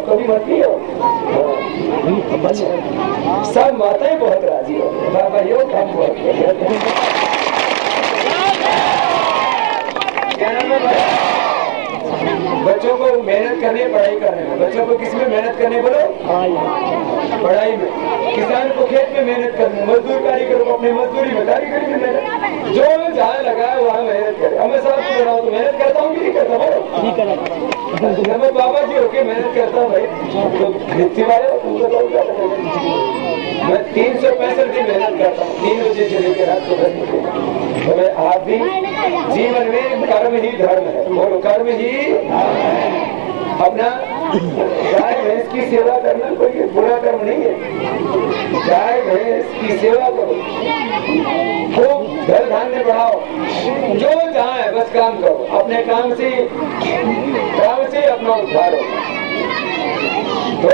कभी मत पियो। सब माताएं बहुत राजी हो, बाबा यो काम बहुत बच्चों को मेहनत करनी, पढ़ाई करने में। बच्चों को किस में मेहनत करनी बोलो? पढ़ाई में। किसान को खेत में मेहनत करनी, मजदूर कारीगर को अपनी मजदूरी में, कारीगरी में मेहनत, जो जहाँ लगा है वहाँ मेहनत करे। अब मैं साहब बनाऊँ तो मेहनत करता हूँ कि नहीं करता बोलो? मैं बाबा जी होके मेहनत करता हूँ भाई, तो खेती वाले मैं 365 दिन मेहनत करता हूँ, 3 बजे से लेकर रात को 10 बजे। तो मैं आप भी जीवन में कर्म ही धर्म है, बोलो कर्म ही अपना। गाय भैंस की सेवा करना कोई बुरा कर्म नहीं है, गाय भैंस की सेवा करो, खूब धन धान्य बढ़ाओ, जो जहाँ है बस काम करो, अपने काम से अपना उद्धार हो। तो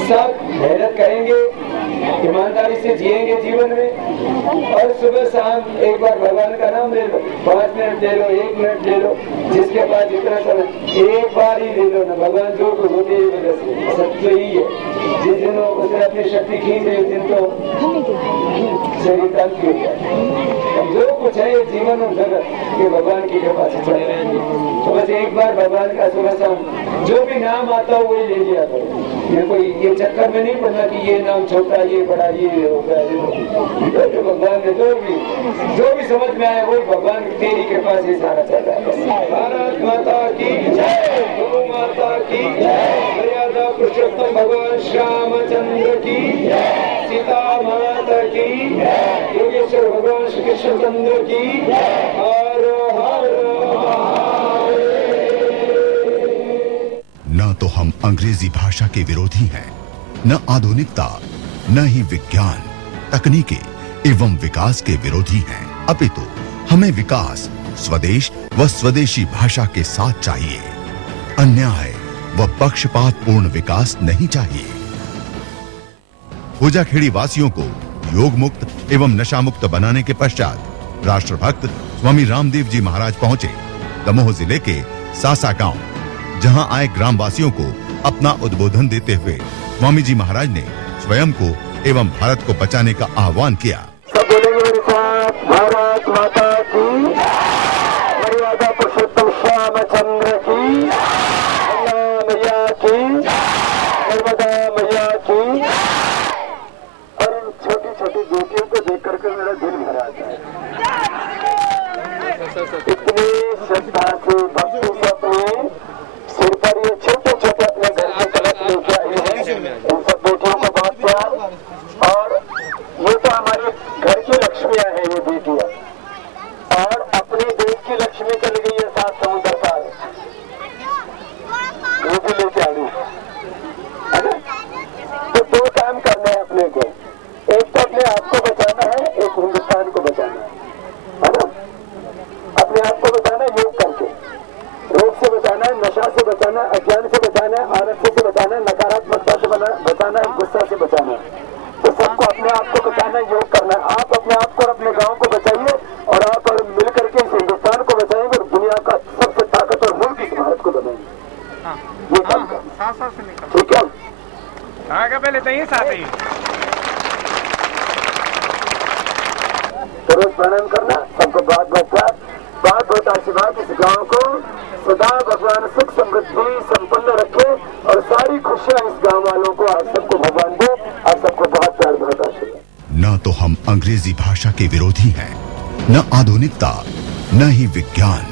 सब मेहनत करेंगे, ईमानदारी से जिएंगे जीवन में, और सुबह शाम एक बार भगवान का नाम ले लो, 5 मिनट ले लो, 1 मिनट ले लो, जिसके पास जितना समय, एक बार ही ले लो ना। भगवान जो कुछ होते ही वजह से सत्य ही है, जिस दिन उसने अपनी शक्ति खींच रही उस दिन तो शरीर काल की हो जाए। जो कुछ है ये जीवन और जगत ये भगवान की कृपा से चल रहे हैं। तो बस एक बार भगवान का सुबह शाम जो भी नाम आता हो वही ले लिया करो। ये कोई ये चक्कर में नहीं पड़ना कि ये नाम छोटा, ये बड़ा, ये होगा, जो भगवान ने जो भी समझ में आया वही भगवान तेरी कृपा से सारा चल रहा है। भारत माता की जय, गौ माता की जय, मर्यादा पुरुषोत्तम भगवान श्यामचंद्र की जय, सीता माता की जय, योगेश्वर भगवान श्री कृष्णचंद्र की जय। हर हर न तो हम अंग्रेजी भाषा के विरोधी हैं, न आधुनिकता, न ही विज्ञान, तकनीकी एवं विकास के विरोधी हैं, अपितु हमें विकास स्वदेश व स्वदेशी भाषा के साथ चाहिए। अन्याय व पक्षपातपूर्ण विकास नहीं चाहिए। खोजाखेड़ी वासियों को योग मुक्त एवं नशा मुक्त बनाने के पश्चात राष्ट्रभक्त स्वामी रामदेव जी महाराज पहुंचे दमोह जिले के सासा गांव, जहां आए ग्रामवासियों को अपना उद्बोधन देते हुए स्वामी जी महाराज ने स्वयं को एवं भारत को बचाने का आह्वान किया। सब बोलेंगे मेरे साथ, भारत माता की, मर्यादा पुरुषोत्तम श्यामचंद्र की, गंगा मैया की, नर्मदा मैया की। और छोटी छोटी बेटियों को देख करके मेरा दिल भर आता है। इतनी श्रद्धा से भक्ति से अपने सिर पर ये छोटे छोटे अपने घर में कलश लेके आई है, इन सब बेटियों को बहुत प्यार। और ये तो हमारी घर की लक्ष्मियां हैं ये बेटियां, और अपने देश की लक्ष्मी चल गई है 7 समुद्र पार, वो भी लेके आनी है ना। तो 2 काम करना है अपने को, एक तो अपने आप को बचाना है, एक हिंदुस्तान को बचाना है ना। अपने आप को बचाना है योग करके, रोग से बचाना है, नशा से बचाना है, अज्ञान से बचाना है, आलस्य से बचाना है, नकारात्मकता से बचाना है, गुस्सा से बचाना है। तो सबको अपने आप को बचाना, योग करना है। आप अपने आप को और अपने गांव को बचाइए, और आप और मिल करके इस हिंदुस्तान को बचाएंगे और दुनिया का सबसे ताकतवर मुल्क इस भारत को बनाएंगे। ये काम कर, ठीक है? पहले तो ये साथ ही तो रोज प्रणाम करना, सबको बहुत बहुत आशीर्वाद। इस गांव को सदा भगवान सुख समृद्धि संपन्न रखे, और सारी खुशियां इस गांव वालों को आज सबको भगवान दे। आप सबको बहुत प्यार बहुत आशीर्वाद। न तो हम अंग्रेजी भाषा के विरोधी हैं, न आधुनिकता, न ही विज्ञान,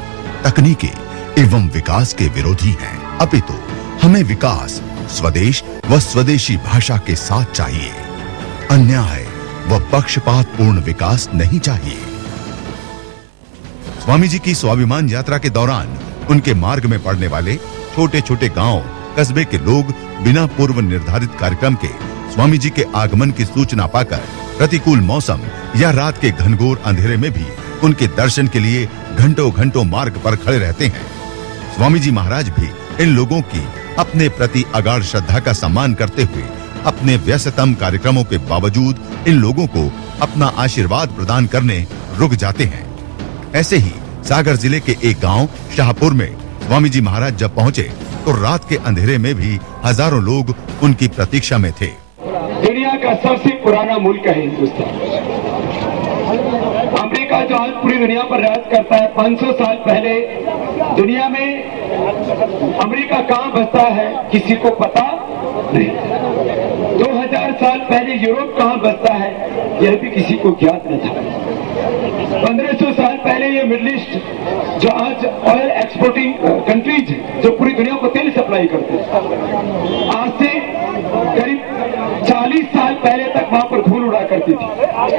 तकनीकी एवं विकास के विरोधी हैं, अपितु हमें विकास स्वदेश व स्वदेशी भाषा के साथ चाहिए। अन्याय व पक्षपात पूर्ण विकास नहीं चाहिए। स्वामी जी की स्वाभिमान यात्रा के दौरान उनके मार्ग में पड़ने वाले छोटे छोटे गांव कस्बे के लोग बिना पूर्व निर्धारित कार्यक्रम के स्वामी जी के आगमन की सूचना पाकर प्रतिकूल मौसम या रात के घनघोर अंधेरे में भी उनके दर्शन के लिए घंटों घंटों मार्ग पर खड़े रहते हैं। स्वामी जी महाराज भी इन लोगों की अपने प्रति अगाध श्रद्धा का सम्मान करते हुए अपने व्यस्ततम कार्यक्रमों के बावजूद इन लोगों को अपना आशीर्वाद प्रदान करने रुक जाते हैं। ऐसे ही सागर जिले के एक गांव शाहपुर में स्वामी जी महाराज जब पहुंचे तो रात के अंधेरे में भी हजारों लोग उनकी प्रतीक्षा में थे। दुनिया का सबसे पुराना मुल्क है हिंदुस्तान। अमेरिका जो आज पूरी दुनिया पर राज करता है, 500 साल पहले दुनिया में अमेरिका कहां बसता है किसी को पता नहीं। 2000 साल पहले यूरोप कहां बसता है यह भी किसी को ज्ञात न था। 1500 साल पहले ये मिडिल ईस्ट जो आज ऑयल एक्सपोर्टिंग कंट्रीज जो पूरी दुनिया को तेल सप्लाई करते हैं, आज से करीब 40 साल पहले तक वहां पर धूल उड़ा करती थी और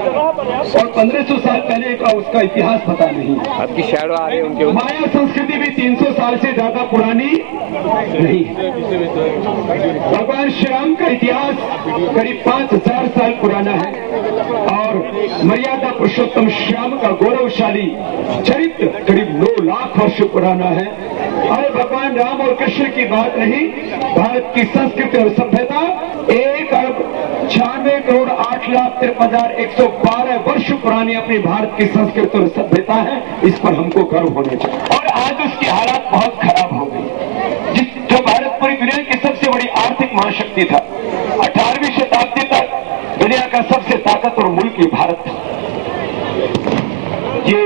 1500 साल पहले का उसका इतिहास पता नहीं। आपकी शैडो आ रही है उनके। माया संस्कृति भी 300 साल से ज्यादा पुरानी नहीं। भगवान श्री राम का इतिहास करीब 5000 साल पुराना है और मर्यादा पुरुषोत्तम श्याम का गौरवशाली चरित्र करीब 9 लाख वर्ष पुराना है। और भगवान राम और कृष्ण की बात नहीं, भारत की संस्कृति और सभ्यता 1,96,08,53,112 वर्ष पुरानी अपनी भारत की संस्कृति और सभ्यता है। इस पर हमको गर्व होना चाहिए। और आज उसकी हालत बहुत खराब हो गई। जो भारत पूरी दुनिया की सबसे बड़ी आर्थिक महाशक्ति था, 18वीं शताब्दी तक दुनिया का सबसे ताकतवर मुल्क ही भारत था। ये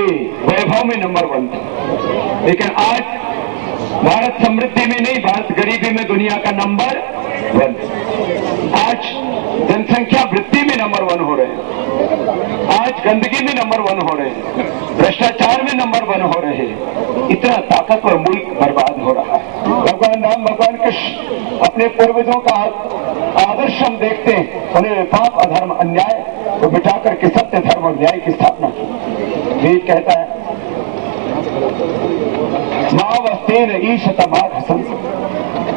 वैभव में नंबर 1 था। लेकिन आज भारत समृद्धि में नहीं, भारत गरीबी में दुनिया का नंबर 1। आज जनसंख्या वृद्धि में नंबर 1 हो रहे हैं, आज गंदगी में नंबर 1 हो रहे हैं, भ्रष्टाचार में नंबर 1 हो रहे हैं। इतना ताकतवर मुल्क बर्बाद हो रहा है। भगवान राम भगवान कृष्ण अपने पूर्वजों का आदर्श हम देखते हैं। उन्होंने पाप अधर्म अन्याय को मिटा करके सत्य धर्म और न्याय की स्थापना की। वेद कहता है मावस्तेन ईशतमाद हसन,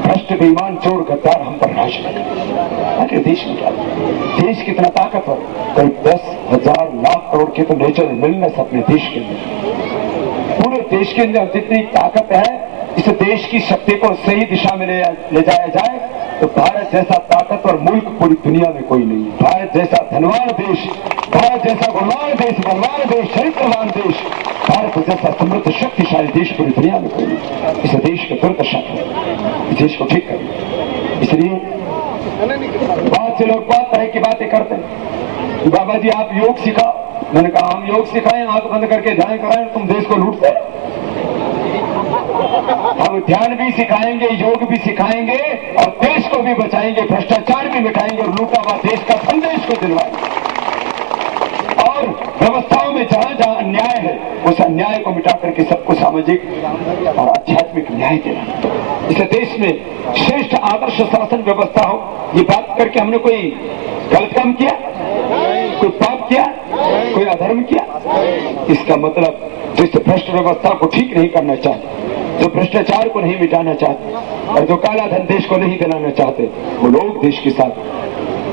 भ्रष्ट बेईमान चोर गद्दार हम पर राज करे। देश में क्या, देश कितना ताकतवर, करीब 10,000 लाख करोड़ के तो नेचुरल मिलनेस अपने देश के अंदर। पूरे देश के अंदर जितनी ताकत है, इस देश की शक्ति को सही दिशा में ले जाया जाए तो भारत जैसा ताकतवर मुल्क पूरी दुनिया में कोई नहीं। भारत जैसा धनवान देश, भारत जैसा गुणवान देश, बलवान देश, चरित्रवान देश, भारत जैसा समृद्ध शक्तिशाली देश पूरी दुनिया में कोई नहीं। इस देश की दुर्दशा है, इस देश को ठीक करें। इसलिए बहुत से लोग बहुत तरह की बातें करते हैं कि बाबा जी आप योग सिखाओ। मैंने कहा हम योग सिखाएं, आंख बंद करके ध्यान कराएं, तुम देश को लूटते। हम ध्यान भी सिखाएंगे, योग भी सिखाएंगे और देश को भी बचाएंगे, भ्रष्टाचार भी मिटाएंगे और लूटा हुआ देश का संदेश को दिलवाएंगे। और व्यवस्थाओं में जहां जहां अन्याय है उस अन्याय को मिटा करके सबको सामाजिक और आध्यात्मिक न्याय देना। इस देश में श्रेष्ठ आदर्श शासन व्यवस्था हो। ये बात करके हमने कोई गलत काम किया, कोई पाप किया, कोई अधर्म किया? इसका मतलब जिस भ्रष्ट व्यवस्था को ठीक नहीं करना चाहते, जो भ्रष्टाचार को नहीं मिटाना चाहते और जो काला धन देश को नहीं दिलाना चाहते, वो लोग देश के साथ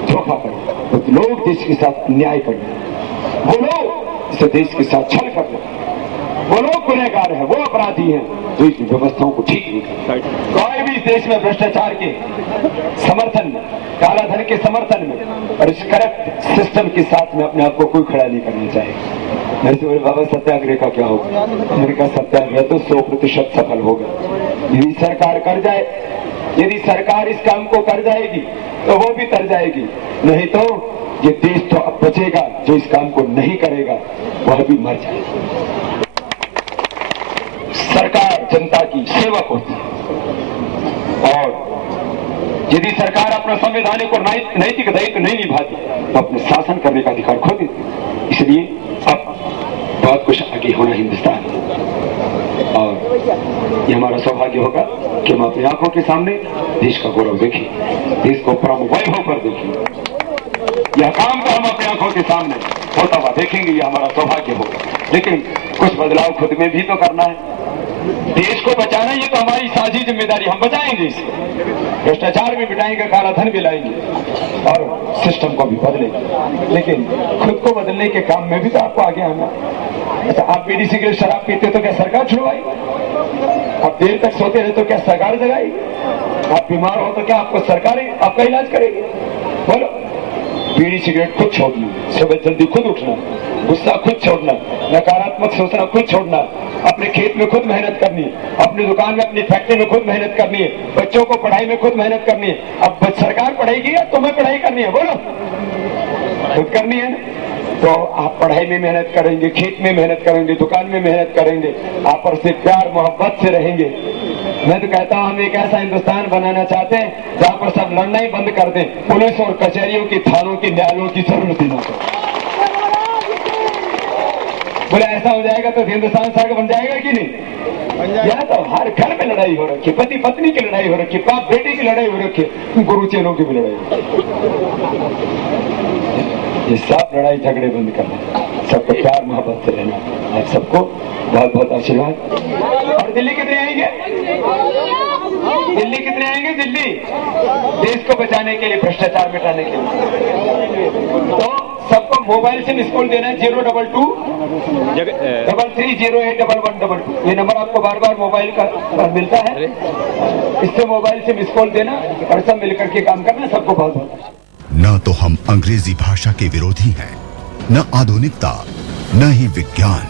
धोखा करें, वो लोग देश के साथ अन्याय करें, वो लोग इस देश के साथ छल करते, वो लोग गुनहगार हैं, वो अपराधी हैं जो इस व्यवस्थाओं को ठीक नहीं करते। कोई भी इस देश में भ्रष्टाचार के समर्थन में, काला धन के समर्थन में और इस करप्ट सिस्टम के साथ में अपने आप को कोई खड़ा नहीं करना चाहिए। मैंने तो बाबा सत्याग्रह का क्या होगा? मैंने कहा सत्याग्रह तो 100% सफल होगा यदि सरकार कर जाए। यदि सरकार इस काम को कर जाएगी तो वो भी तर जाएगी, नहीं तो ये देश तो अब बचेगा, जो इस काम को नहीं करेगा वह भी मर जाएगा। सरकार जनता की सेवक होती है और यदि सरकार अपना संवैधानिक और नैतिक दायित्व नहीं निभाती तो अपने शासन करने का अधिकार खो देती। इसलिए अब बहुत कुछ आगे होना हिंदुस्तान, और ये हमारा सौभाग्य होगा कि हम अपनी आंखों के सामने देश का गौरव देखें, देश को परम वैभव पर देखें। यह काम तो हम अपनी आंखों के सामने होता हुआ देखेंगे, ये हमारा सौभाग्य होगा। लेकिन कुछ बदलाव खुद में भी तो करना है। देश को बचाना ये तो हमारी साझी जिम्मेदारी, हम बचाएंगे इसे, भ्रष्टाचार भी मिटाएंगे, काला धन भी लाएंगे और सिस्टम को भी बदलेंगे। लेकिन खुद को बदलने के काम में भी तो आपको आगे आना। अच्छा, आप बीड़ी सिगरेट शराब पीते तो क्या सरकार छुड़वाई? आप देर तक सोते रहे तो क्या सरकार जगाई? आप बीमार हो तो क्या आपको सरकार आपका इलाज करेगी? बोलो। बीड़ी सिगरेट खुद छोड़ना, सुबह जल्दी खुद उठना, गुस्सा खुद छोड़ना, नकारात्मक सोचना खुद छोड़ना, अपने खेत में खुद मेहनत करनी है, अपनी दुकान में अपनी फैक्ट्री में खुद मेहनत करनी है, बच्चों को पढ़ाई में खुद मेहनत करनी है। अब सरकार पढ़ाएगी या तुम्हें पढ़ाई करनी है? बोलो, खुद करनी है ना। तो आप पढ़ाई में मेहनत करेंगे, खेत में मेहनत करेंगे, दुकान में मेहनत करेंगे, आपस से प्यार मोहब्बत से रहेंगे। मैं तो कहता हूँ हम एक ऐसा हिंदुस्तान बनाना चाहते हैं जहाँ पर सब लड़ना ही बंद कर दें, पुलिस और कचहरियों की, थानों की, न्यायालयों की जरूरत ही ना हो। बोले ऐसा हो जाएगा तो हिंदुस्तान स्वर्ग बन जाएगा कि नहीं? यहाँ तो हर घर में लड़ाई हो रखी है, पति पत्नी की लड़ाई हो रखी है, बाप बेटे की लड़ाई हो रखी है, गुरु चेलों की भी लड़ाई हो रखी है। ये सब लड़ाई झगड़े बंद करना, सबको प्यार मोहब्बत से रहना। आप सबको बहुत बहुत आशीर्वाद। और दिल्ली कितने आएंगे? दिल्ली कितने आएंगे? दिल्ली देश को बचाने के लिए, भ्रष्टाचार मिटाने के लिए। तो सबको मोबाइल से मिस कॉल देना है 022 330811122। ये नंबर आपको बार बार मोबाइल का मिलता है, इससे मोबाइल से मिस कॉल देना और सब मिलकर के काम करना। सबको बहुत बहुत। न तो हम अंग्रेजी भाषा के विरोधी हैं, न आधुनिकता, न ही विज्ञान,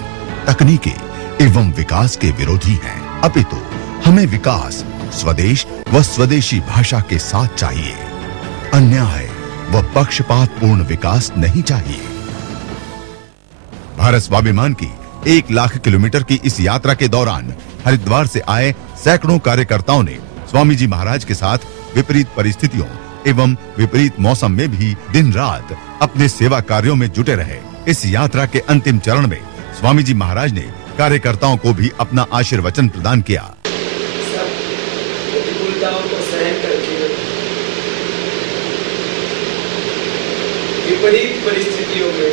तकनीकी एवं विकास के विरोधी हैं। अपितु हमें विकास स्वदेश व स्वदेशी भाषा के साथ चाहिए। अन्याय व पक्षपातपूर्ण विकास नहीं चाहिए। भारत स्वाभिमान की 1 लाख किलोमीटर की इस यात्रा के दौरान हरिद्वार से आए सैकड़ों कार्यकर्ताओं ने स्वामी जी महाराज के साथ विपरीत परिस्थितियों एवं विपरीत मौसम में भी दिन रात अपने सेवा कार्यों में जुटे रहे। इस यात्रा के अंतिम चरण में स्वामी जी महाराज ने कार्यकर्ताओं को भी अपना आशीर्वचन प्रदान किया। सब प्रतिकूलताओं को सहन करके, विपरीत परिस्थितियों में,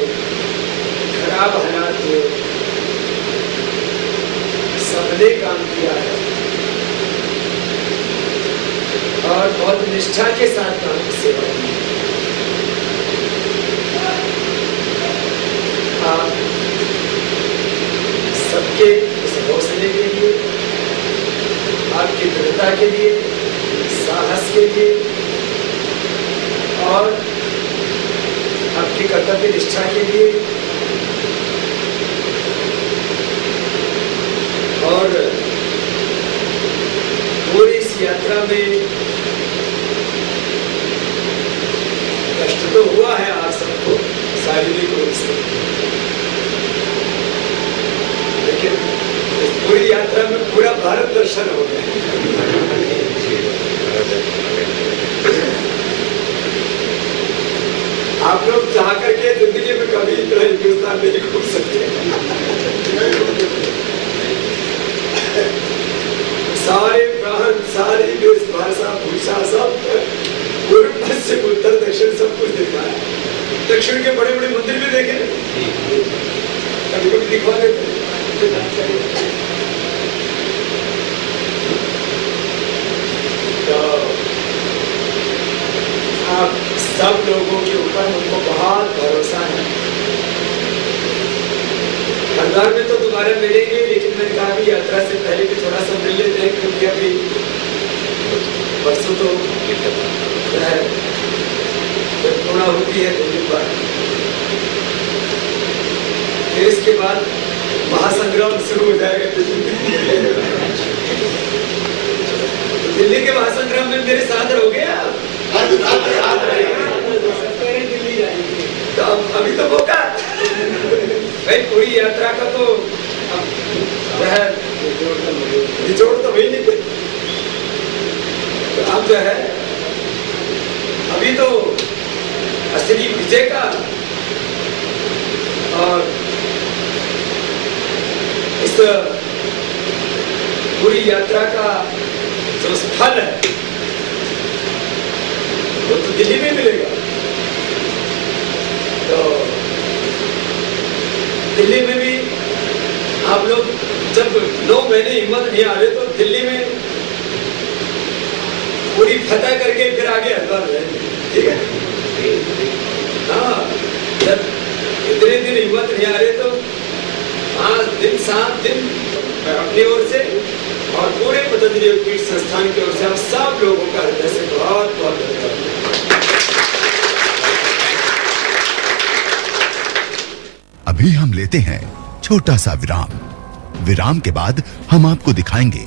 खराब हालात में सबने काम किया है और बहुत निष्ठा के साथ काम की सेवा की। आप सबके इस हौसले के लिए, आपकी दृढ़ता के लिए, साहस के लिए और आपकी कर्तव्य निष्ठा के लिए और पूरी इस यात्रा में कष्ट तो हुआ है आप सबको शारीरिक रूप से, लेकिन इस पूरी यात्रा में पूरा भारत दर्शन हो गया। आप लोग चाह करके जिंदगी में कभी इतना हिंदुस्तान नहीं घूम सकते। सारे प्रांत, सारी देश भाषा, भूषा, सब पूर्व पश्चिम उत्तर दक्षिण सब कुछ देखा है। दक्षिण के बड़े बड़े मंदिर भी देखे, कभी कभी दिखवा देते। तो आप सब लोगों के ऊपर हमको बहुत भरोसा है। हरिद्वार में तो दोबारा मिलेंगे, लेकिन मैंने कहा कि यात्रा से पहले भी थोड़ा सा मिल लेते हैं, क्योंकि अभी परसों तो पूर्ण होती है दिल्ली पर, फिर इसके बाद महासंग्राम शुरू हो जाएगा। दिल्ली के महासंग्राम में मेरे साथ रहोगे आप? तो अभी तो मौका भाई, पूरी यात्रा का तो निचोड़ तो वही नहीं। तो आप जो है पूरी यात्रा का जो स्थल है वो तो दिल्ली में मिलेगा। तो दिल्ली में भी आप लोग जब 9 महीने हिम्मत नहीं आ रहे तो दिल्ली में पूरी फतह करके फिर आगे हरिद्वार रहेंगे, ठीक है? हाँ, जब इतने दिन हिम्मत नहीं आ रहे तो 5 दिन 7 दिन अपनी ओर से और पूरे पतंजलि योगपीठ संस्थान की ओर से आप सब लोगों का हृदय से बहुत बहुत धन्यवाद। अभी हम लेते हैं छोटा सा विराम। विराम के बाद हम आपको दिखाएंगे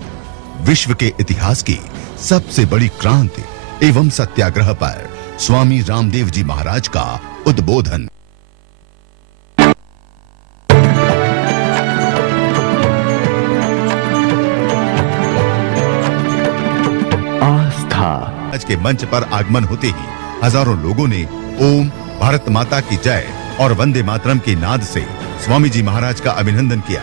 विश्व के इतिहास की सबसे बड़ी क्रांति एवं सत्याग्रह पर स्वामी रामदेव जी महाराज का उद्बोधन। आस्था आज के मंच पर आगमन होते ही हजारों लोगों ने ओम भारत माता की जय और वंदे मातरम के नाद से स्वामी जी महाराज का अभिनंदन किया।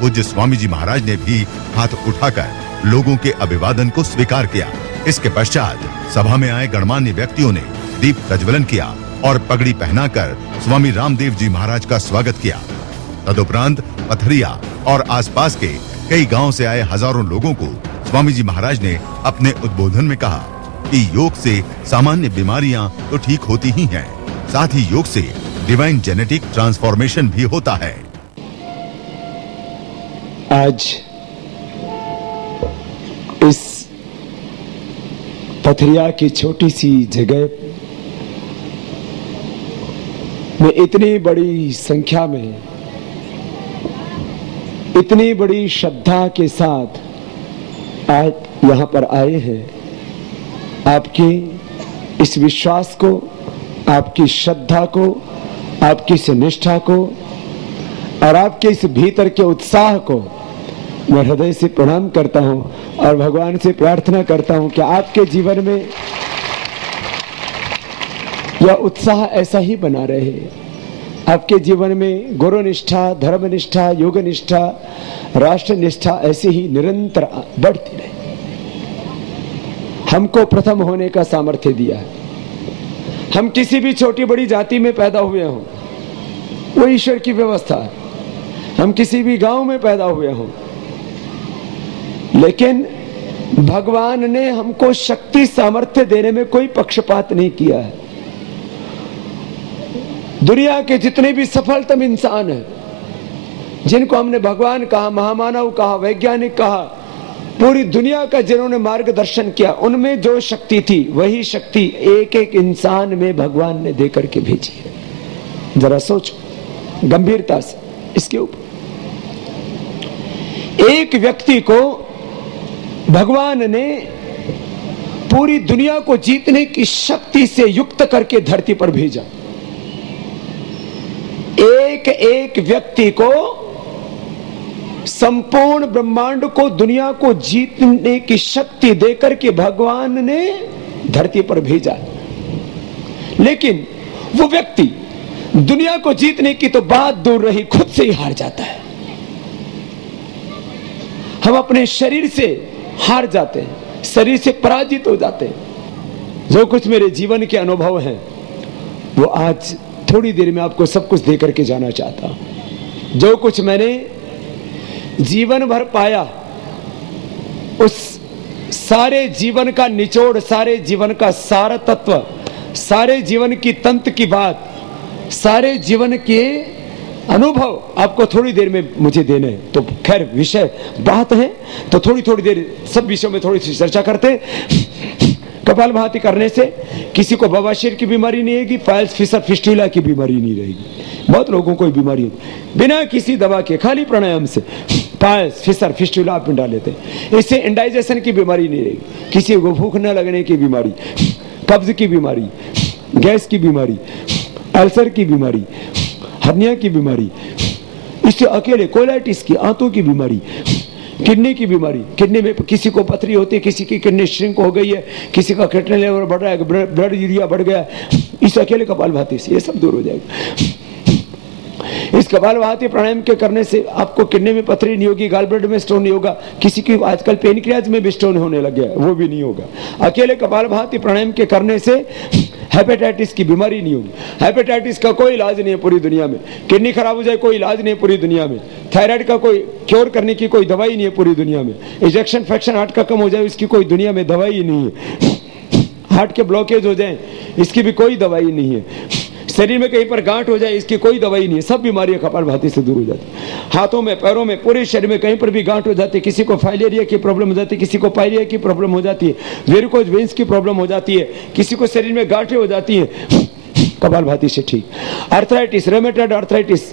पूज्य स्वामी जी महाराज ने भी हाथ उठाकर लोगों के अभिवादन को स्वीकार किया। इसके पश्चात सभा में आए गणमान्य व्यक्तियों ने दीप प्रज्वलन किया और पगड़ी पहनाकर स्वामी रामदेव जी महाराज का स्वागत किया। तदुपरांत पथरिया और आसपास के कई गांव से आए हजारों लोगों को स्वामी जी महाराज ने अपने उद्बोधन में कहा कि योग से सामान्य बीमारियां तो ठीक होती ही हैं, साथ ही योग से डिवाइन जेनेटिक ट्रांसफॉर्मेशन भी होता है। आज इस पथरिया की छोटी सी जगह में इतनी बड़ी संख्या में इतनी बड़ी श्रद्धा के साथ आज यहां पर आए हैं। आपके इस विश्वास को, आपकी श्रद्धा को, आपकी इस निष्ठा को और आपके इस भीतर के उत्साह को मैं हृदय से प्रणाम करता हूं और भगवान से प्रार्थना करता हूं कि आपके जीवन में यह उत्साह ऐसा ही बना रहे। आपके जीवन में गुरु निष्ठा, धर्म निष्ठा, योग निष्ठा, राष्ट्र निष्ठा ऐसे ही निरंतर बढ़ती रहे। हमको प्रथम होने का सामर्थ्य दिया है। हम किसी भी छोटी बड़ी जाति में पैदा हुए हों, वो ईश्वर की व्यवस्था है। हम किसी भी गांव में पैदा हुए हों, लेकिन भगवान ने हमको शक्ति सामर्थ्य देने में कोई पक्षपात नहीं किया है। दुनिया के जितने भी सफलतम इंसान हैं, जिनको हमने भगवान कहा, महामानव कहा, वैज्ञानिक कहा, पूरी दुनिया का जिन्होंने मार्गदर्शन किया, उनमें जो शक्ति थी वही शक्ति एक एक इंसान में भगवान ने देकर के भेजी है। जरा सोचो गंभीरता से इसके ऊपर। एक व्यक्ति को भगवान ने पूरी दुनिया को जीतने की शक्ति से युक्त करके धरती पर भेजा। एक एक व्यक्ति को, संपूर्ण ब्रह्मांड को, दुनिया को जीतने की शक्ति देकर के भगवान ने धरती पर भेजा। लेकिन वो व्यक्ति दुनिया को जीतने की तो बात दूर रही, खुद से ही हार जाता है। हम अपने शरीर से हार जाते हैं, शरीर से पराजित हो जाते हैं। जो कुछ मेरे जीवन के अनुभव हैं वो आज थोड़ी देर में आपको सब कुछ देकर के जाना चाहता हूं। जो कुछ मैंने जीवन भर पाया, उस सारे जीवन का निचोड़, सारे जीवन का सार तत्व, सारे जीवन की तंत्र की बात, सारे जीवन के अनुभव आपको थोड़ी देर में मुझे देने हैं। तो खैर विषय बात है तो थोड़ी थोड़ी देर सब विषयों में थोड़ी सी चर्चा करते। कपालभाति करने से किसी को बवासीर की बीमारी नहीं रहेगी, फाइल्स फिशर फिस्टुला की बीमारी नहीं रहेगी। बहुत लोगों को बीमारी होगी बिना किसी दवा के, खाली प्राणायाम से फाइल्स फिशर फिस्टुला आप मिटा लेते हैं। इससे इंडाइजेशन की बीमारी नहीं रहेगी, किसी को भूख न लगने की बीमारी, कब्ज की बीमारी, गैस की बीमारी, अल्सर की बीमारी, हर्निया की बीमारी, इससे अकेले कोलाइटिस की, आंतों की बीमारी, किडनी की बीमारी, किडनी में किसी को पथरी होती है, किसी की किडनी श्रिंक हो गई है, किसी का क्रिएटिनिन लेवल बढ़ रहा है, ब्लड यूरिया बढ़ गया, इस अकेले कपालभाति से ये सब दूर हो जाएगा। इस कपालभाति प्राणायाम के करने से आपको किडनी में पथरी नहीं होगी, गॉलब्लैडर में स्टोन नहीं होगा, किसी की आजकल पेनक्रियाज में भी स्टोन होने लग गया, वो भी नहीं होगा। अकेले कपालभाति प्राणायाम के करने से हेपेटाइटिस की बीमारी नहीं होगी। हेपेटाइटिस का कोई इलाज नहीं है पूरी दुनिया में। किडनी खराब हो जाए कोई इलाज नहीं है पूरी दुनिया में। थायराइड का कोई क्योर करने की कोई दवाई नहीं है पूरी दुनिया में। इंजेक्शन फ्रैक्शन हार्ट का कम हो जाए इसकी कोई दुनिया में दवाई ही नहीं है। हार्ट के ब्लॉकेज हो जाए इसकी भी कोई दवाई नहीं है। शरीर में कहीं पर गांठ हो जाए इसकी कोई दवाई नहीं है। सब बीमारियां कपालभाति से दूर हो जाती है। हाथों में, पैरों में, पूरे शरीर में कहीं पर भी गांठ हो जाती है, किसी को फाइलेरिया की प्रॉब्लम हो जाती है, किसी को पायरिया की प्रॉब्लम हो जाती है, वेरिकोज वेन्स की प्रॉब्लम हो जाती है, किसी को शरीर में गांठें हो जाती है, कपालभाति से ठीक। Arthritis, rheumatoid arthritis,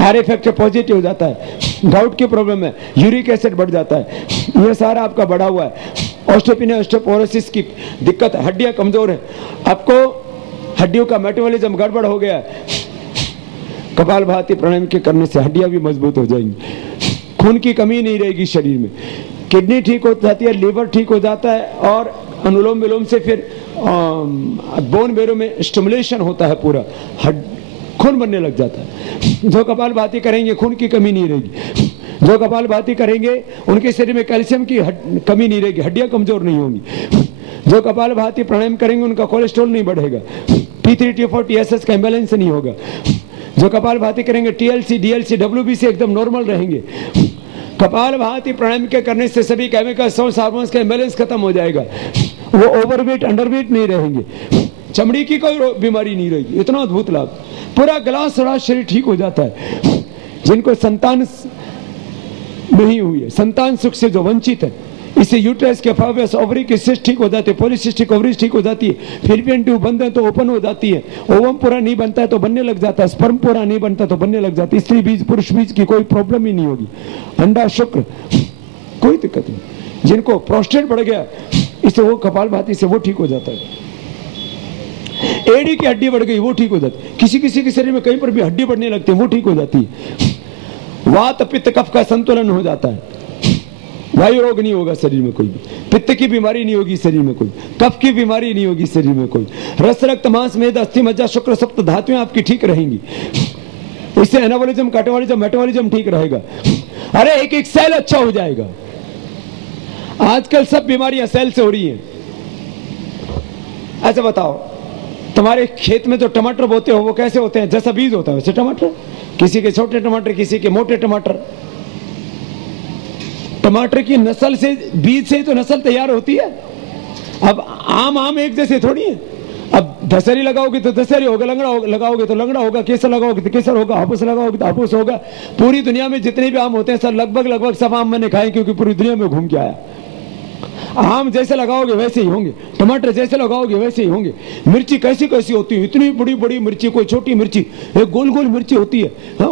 RA factor positive हो जाता है, गाउट की प्रॉब्लम है, यूरिक एसिड बढ़ जाता है, ये सारा आपका बढ़ा हुआ है। ऑस्टियोपेनिया, ऑस्टियोपोरोसिस की दिक्कत है, हड्डियां कमजोर है, आपको हड्डियों का मेटाबॉलिज्म गड़बड़ हो गया है। कपालभाति प्राणायाम के करने से हड्डियां भी मजबूत हो जाएंगी, खून की कमी नहीं रहेगी शरीर में, किडनी ठीक हो जाती है, लीवर ठीक हो जाता है, और अनुलोम विलोम से फिर बोन मेरो में स्टिमुलेशन होता है, पूरा खून बनने लग जाता है। जो कपालभाति करेंगे खून की कमी नहीं रहेगी। जो कपालभाति करेंगे उनके शरीर में कैल्शियम की कमी नहीं रहेगी, हड्डियां कमजोर नहीं होंगी। जो कपालभाति प्राणायाम करेंगे उनका कोलेस्ट्रॉल नहीं बढ़ेगा, T3 T4 TSH का इम्बैलेंस नहीं होगा। जो कपालभाति करेंगे TLC DLC WBC एकदम नॉर्मल रहेंगे। कपालभाति प्राणायाम के करने से सभी केमिकल सोर्स हार्मोन्स का इम्बैलेंस खत्म हो जाएगा। वो ओवरवेट अंडरवेट नहीं रहेंगे, चमड़ी की कोई बीमारी नहीं रहेगी। इतना अद्भुत लाभ, पूरा गला सड़ा शरीर ठीक हो जाता है। जिनको संतान नहीं हुई है, संतान सुख से जो वंचित है, इससे यूट्रस के फाइब्रस ओवरी की सिस्ट ठीक हो जाती है, पॉलीसिस्टिक ओवरीज ठीक हो जाती है, फिलिपियन ट्यूब बनते हैं तो ओपन हो जाती है, ओवम पूरा नहीं बनता है तो बनने लग जाता है, स्पर्म पूरा नहीं बनता तो बनने लग जाती है, स्त्री बीज पुरुष बीज की कोई प्रॉब्लम ही नहीं होगी, अंडा शुक्र कोई दिक्कत नहीं। जिनको प्रोस्टेट बढ़ गया इससे वो कपालभाति से वो ठीक हो जाता है। एड़ी की हड्डी बढ़ गई वो ठीक हो जाती है, किसी किसी के शरीर में कहीं पर भी हड्डी बढ़ने लगती है वो ठीक हो जाती है। वात पित्त कफ का संतुलन हो जाता है, वायु रोग नहीं होगा शरीर में कोई भी, पित्त की बीमारी नहीं होगी शरीर में कोई, कफ की बीमारी नहीं होगी शरीर में कोई, रस रक्त मांस मेद अस्थि मज्जा शुक्र सप्त धातुएं आपकी ठीक रहेंगी। इससे एनाबॉलिज्म कैटाबॉलिज्म मेटाबॉलिज्म ठीक रहेगा। अरे एक एक सेल अच्छा हो जाएगा। आजकल सब बीमारियां सेल से हो रही हैं। ऐसे बताओ, तुम्हारे खेत में जो टमाटर बोते हो वो कैसे होते हैं? जैसा बीज होता है वैसे टमाटर, किसी के छोटे टमाटर किसी के मोटे टमाटर। टमाटर की नस्ल से, बीज से तो नस्ल तैयार होती है। अब आम एक जैसे थोड़ी है। अब दशहरी लगाओगे तो दशहरी होगा, लंगड़ा लगाओगे तो लंगड़ा होगा, केसर लगाओगे तो केसर होगा, हापुस लगाओगे तो हापुस होगा। पूरी दुनिया में जितने भी आम होते हैं सर लगभग सब आम मैंने खाए, क्योंकि पूरी दुनिया में घूम के आया। आम जैसे लगाओगे वैसे ही होंगे, टमाटर जैसे लगाओगे वैसे ही होंगे। मिर्ची कैसी कैसी होती है, इतनी बड़ी बड़ी मिर्ची, कोई छोटी मिर्ची, एक गोल गोल मिर्ची होती है। हाँ,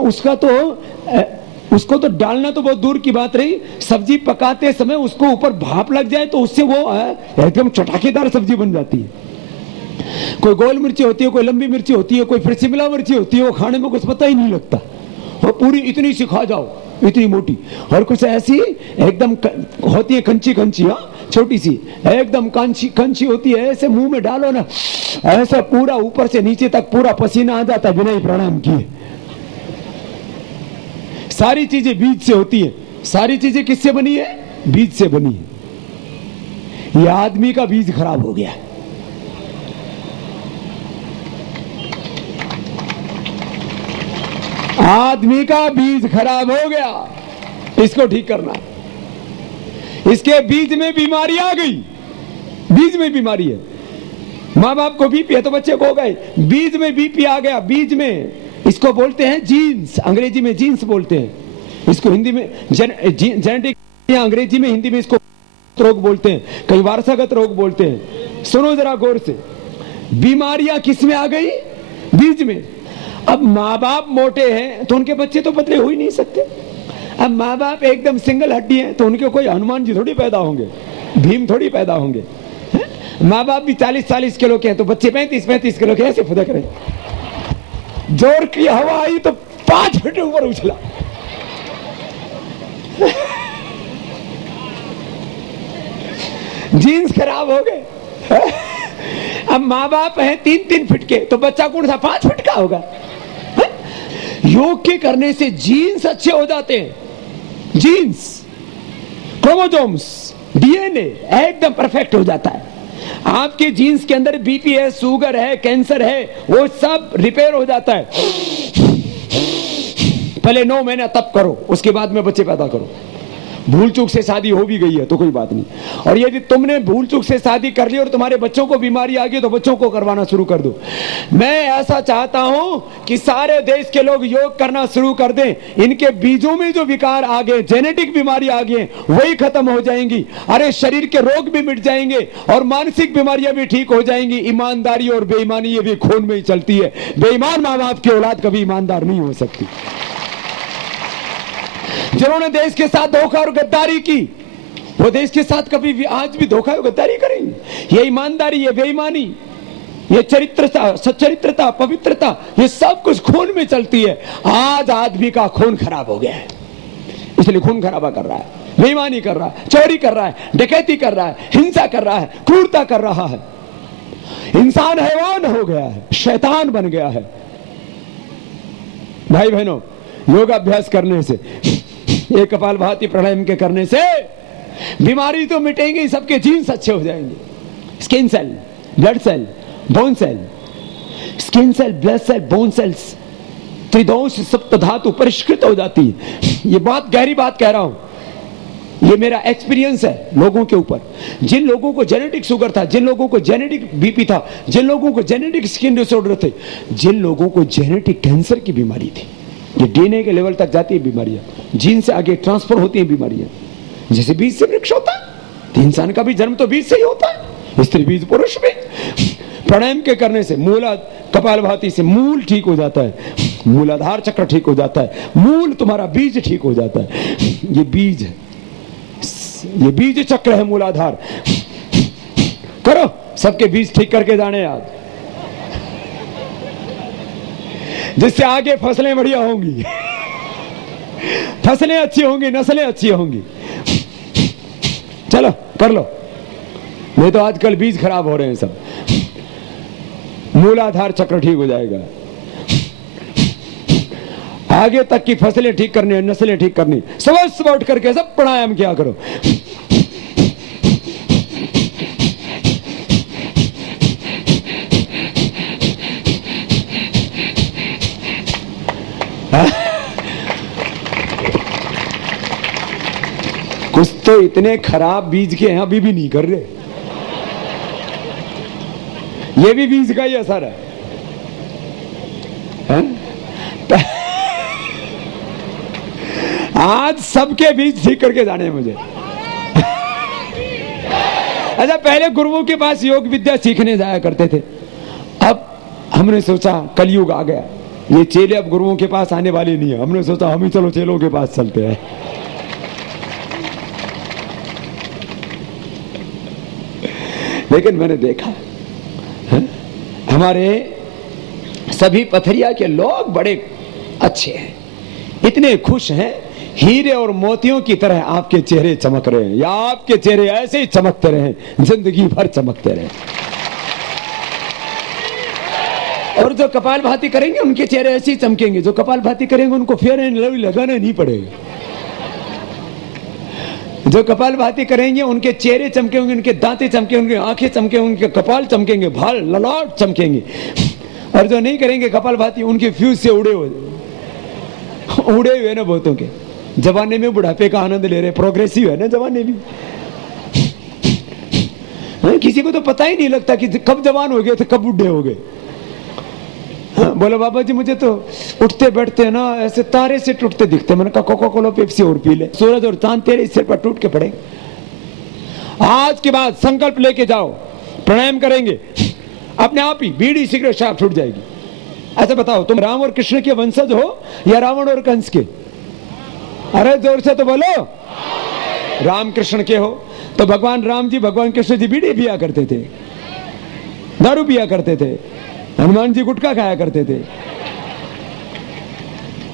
उसको तो डालना तो बहुत दूर की बात रही, सब्जी पकाते समय उसको ऊपर भाप लग जाए तो उससे वो एकदम चटाकेदार सब्जी बन जाती है। कोई गोल मिर्ची होती है, कोई लंबी मिर्ची होती है, कोई फिर शिमला मिर्ची होती है, वो खाने में कुछ पता ही नहीं लगता। वो पूरी इतनी सी खा जाओ, इतनी मोटी, और कुछ ऐसी एकदम होती है कंची कंची, हाँ छोटी सी एकदम कंची होती है। ऐसे मुंह में डालो ना, ऐसा पूरा ऊपर से नीचे तक पूरा पसीना आ जाता है बिना ही प्राणायाम किए। सारी चीजें बीज से होती है। सारी चीजें किससे बनी है? बीज से बनी है। ये आदमी का बीज खराब हो गया, आदमी का बीज खराब हो गया, इसको ठीक करना। इसके बीज में बीमारी आ गई, बीज में बीमारी है। माँ बाप को बीपी है तो बच्चे को हो गए, बीज में बीपी आ गया, बीज में। इसको बोलते हैं जीन्स, अंग्रेजी में जीन्स बोलते हैं इसको, हिंदी में जेनेटिक, अंग्रेजी में, हिंदी में इसको रोग बोलते हैं, कई वारसागत रोग बोलते हैं। सुनो जरा गौर से, बीमारियां किस में आ गई? बीज में। अब माँ बाप मोटे हैं तो उनके बच्चे तो पतले हो ही नहीं सकते। अब माँ बाप एकदम सिंगल हड्डी हैं तो उनके कोई हनुमान जी थोड़ी पैदा होंगे, भीम थोड़ी पैदा होंगे। माँ बाप भी 40-40 किलो के हैं तो बच्चे 35-35 किलो के ऐसे फुदक रहे। जोर की हवा आई तो 5 फीट ऊपर उछला। जीन्स खराब हो गए। अब माँ बाप है 3-3 फीट के तो बच्चा कौन सा 5 फीट का होगा? योग के करने से जीन्स अच्छे हो जाते हैं। जीन्स, क्रोमोसोम्स, डीएनए एकदम परफेक्ट हो जाता है। आपके जीन्स के अंदर बीपी है, शुगर है, कैंसर है, वो सब रिपेयर हो जाता है। पहले 9 महीना तप करो, उसके बाद में बच्चे पैदा करो। भूल चूक से शादी हो भी गई है तो कोई बात नहीं, और यदि तुमने भूल चूक से शादी कर ली और तुम्हारे बच्चों को बीमारी आ गई तो बच्चों को करवाना शुरू कर दो। मैं ऐसा चाहता हूं कि सारे देश के लोग योग करना शुरू कर दें। इनके बीजों में जो विकार आ गए, जेनेटिक बीमारी आ गई, वही खत्म हो जाएंगी। अरे शरीर के रोग भी मिट जाएंगे और मानसिक बीमारियां भी ठीक हो जाएंगी। ईमानदारी और बेईमानी ये भी खून में ही चलती है। बेईमान माँ बाप की औलाद कभी ईमानदार नहीं हो सकती। जिन्होंने देश के साथ धोखा और गद्दारी की, वो देश के साथ कभी भी आज भी धोखा और गद्दारी करेंगे। ये ईमानदारी, ये बेईमानी, ये चरित्रता, सच्चरित्रता, पवित्रता, ये सब कुछ खून में चलती है। आज आदमी का खून खराब हो गया है, इसलिए खून खराबा कर रहा है, बेईमानी कर रहा है, चोरी कर रहा है, डकैती कर रहा है, हिंसा कर रहा है, क्रूरता कर रहा है। इंसान हैवान हो गया है, शैतान बन गया है। भाई बहनों, योगाभ्यास करने से, ये कपालभाति प्राणायाम के करने से बीमारी तो मिटेंगी, सबके जीन्स अच्छे हो जाएंगे। Skin cell, blood cell, bone cell, skin cell, blood cell, bone cells, त्रिदोष सप्त धातु परिष्कृत हो जाती है। ये बात गहरी बात कह रहा हूं, ये मेरा एक्सपीरियंस है लोगों के ऊपर। जिन लोगों को जेनेटिक शुगर था, जिन लोगों को जेनेटिक बीपी था, जिन लोगों को जेनेटिक स्किन डिसऑर्डर थे, जिन लोगों को जेनेटिक कैंसर की बीमारी थी, ये डीएनए के लेवल तक जाती है बीमारियां, जीन से आगे ट्रांसफर होती है बीमारियां। जैसे बीज से वृक्ष होता है, तो इंसान का भी जन्म तो बीज से ही होता है, स्त्री बीज पुरुष बीज। प्राणायाम के करने से, मूला कपालभाति से मूल ठीक हो जाता है, मूलाधार चक्र ठीक हो जाता है, मूल तुम्हारा बीज ठीक हो जाता है। ये बीज है, ये बीज चक्र है, मूलाधार। करो, सबके बीज ठीक करके जाने आज, जिससे आगे फसलें बढ़िया होंगी, फसलें अच्छी होंगी, नस्लें अच्छी होंगी। चलो कर लो, नहीं तो आजकल बीज खराब हो रहे हैं सब। मूलाधार चक्र ठीक हो जाएगा, आगे तक की फसलें ठीक करनी है, नस्लें ठीक करनी। सुबह सुबह उठ करके सब प्राणायाम किया करो। कुछ तो इतने खराब बीज के हैं अभी भी नहीं कर रहे। ये भी बीज का ही असर है? आज सबके बीज ठीक करके जाने हैं मुझे। अच्छा, पहले गुरुओं के पास योग विद्या सीखने जाया करते थे। अब हमने सोचा कलयुग आ गया, ये चेले अब गुरुओं के पास आने वाले नहीं है। हमने सोचा हम ही चलो चेलों के पास चलते हैं। लेकिन मैंने देखा हमारे सभी पथरिया के लोग बड़े अच्छे हैं, इतने खुश हैं, हीरे और मोतियों की तरह आपके चेहरे चमक रहे हैं, या आपके चेहरे ऐसे ही चमकते रहे, जिंदगी भर चमकते रहे। और जो कपालभाति करेंगे उनके चेहरे ऐसे ही चमकेंगे। जो कपालभाति करेंगे उनको फेयर एंड लवली लगाना नहीं पड़ेगा। जो कपालभाति करेंगे उनके चेहरे चमकेंगे, उनके दांतें चमकेंगे, उनकी आंखें चमकेंगे, उनके कपाल चमकेंगे, बाल ललाट चमकेंगे। और जो नहीं करेंगे कपालभाति, उनके फ्यूज से उड़े हुए ना बहुतों के। जवानी में बुढ़ापे का आनंद ले रहे, प्रोग्रेसिव है ना जवानी भी। किसी को तो पता ही नहीं लगता कि कब जवान हो गए थे, कब बुढ़े हो गए। बोले बाबा जी मुझे तो उठते बैठते ना ऐसे तारे से टूटते दिखते। मैंने कहा कोका कोला पेप्सी और पी ले, सूरज और चांद तेरे सिर पर टूट के पड़े। आज के बाद संकल्प लेके जाओ, प्राणायाम करेंगे, अपने आप ही बीड़ी सिगरेट शराब छूट जाएगी। ऐसा बताओ, तुम राम और कृष्ण के वंशज हो या रावण और कंस के? अरे जोर से तो बोलो। राम कृष्ण के हो तो भगवान राम जी, भगवान कृष्ण जी बीड़ी पिया करते थे, दारू पिया करते थे, हनुमान जी गुटखा खाया करते थे।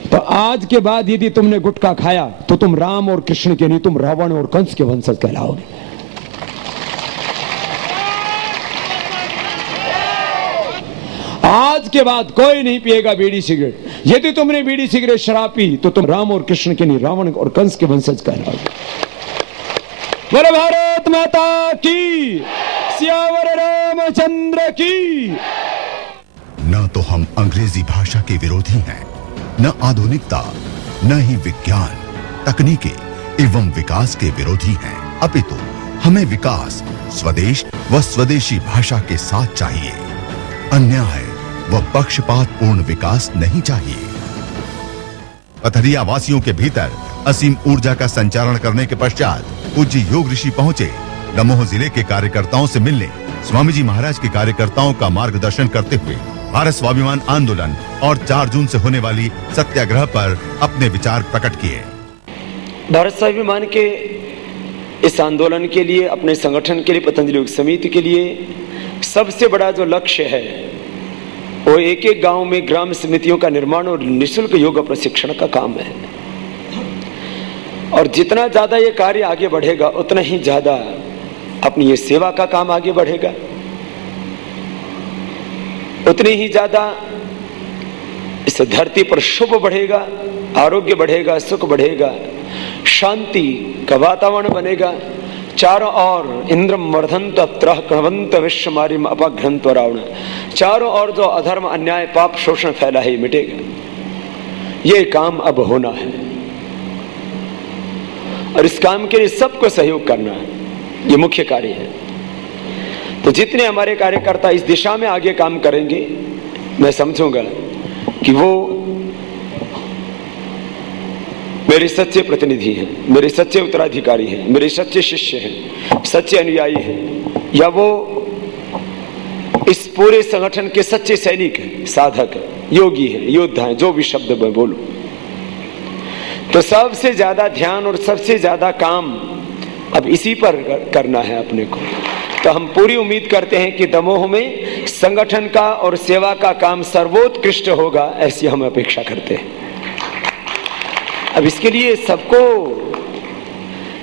तो आज के बाद यदि तुमने गुटखा खाया तो तुम राम और कृष्ण के नहीं, तुम रावण और कंस के वंशज कहलाओगे। आज के बाद कोई नहीं पिएगा बीड़ी सिगरेट। यदि तुमने बीड़ी सिगरेट शराब पी तो तुम राम और कृष्ण के नहीं रावण और कंस के वंशज कहलाओगे। बोलो भारत माता की, सियावर रामचंद्र की। न तो हम अंग्रेजी भाषा के विरोधी हैं, न आधुनिकता, न ही विज्ञान, तकनीकी एवं विकास के विरोधी हैं, अपितु हमें विकास स्वदेश व स्वदेशी भाषा के साथ चाहिए। अन्याय व पक्षपात पूर्ण विकास नहीं चाहिए। पथरिया वासियों के भीतर असीम ऊर्जा का संचारण करने के पश्चात पूज्य योग ऋषि पहुंचे दमोह जिले के कार्यकर्ताओं से मिलने। स्वामी जी महाराज के कार्यकर्ताओं का मार्गदर्शन करते हुए भारत स्वाभिमान आंदोलन और 4 जून से होने वाली सत्याग्रह पर अपने विचार प्रकट किए। भारत स्वाभिमान के इस आंदोलन के लिए, अपने संगठन के लिए, पतंजलि योग समिति के लिए सबसे बड़ा जो लक्ष्य है वो एक एक गांव में ग्राम समितियों का निर्माण और निःशुल्क योग प्रशिक्षण का काम है। और जितना ज्यादा ये कार्य आगे बढ़ेगा उतना ही ज्यादा अपनी ये सेवा का काम आगे बढ़ेगा, उतनी ही ज्यादा इस धरती पर शुभ बढ़ेगा, आरोग्य बढ़ेगा, सुख बढ़ेगा, शांति का वातावरण बनेगा। चारों ओर इंद्रम वर्धंत त्रह क्रवंत विश्वमारिम अपघ्रंत रावण, चारों ओर जो अधर्म, अन्याय, पाप, शोषण फैला है मिटेगा। ये काम अब होना है और इस काम के लिए सबको सहयोग करना है, ये मुख्य कार्य है। तो जितने हमारे कार्यकर्ता इस दिशा में आगे काम करेंगे, मैं समझूंगा कि वो मेरे सच्चे प्रतिनिधि हैं, मेरे सच्चे उत्तराधिकारी हैं, मेरे सच्चे शिष्य हैं, सच्चे अनुयायी हैं, या वो इस पूरे संगठन के सच्चे सैनिक हैं, साधक हैं, योगी हैं, योद्धा हैं, जो भी शब्द मैं बोलूं। तो सबसे ज्यादा ध्यान और सबसे ज्यादा काम अब इसी पर करना है अपने को। तो हम पूरी उम्मीद करते हैं कि दमोह में संगठन का और सेवा का काम सर्वोत्कृष्ट होगा, ऐसी हम अपेक्षा करते हैं। अब इसके लिए सबको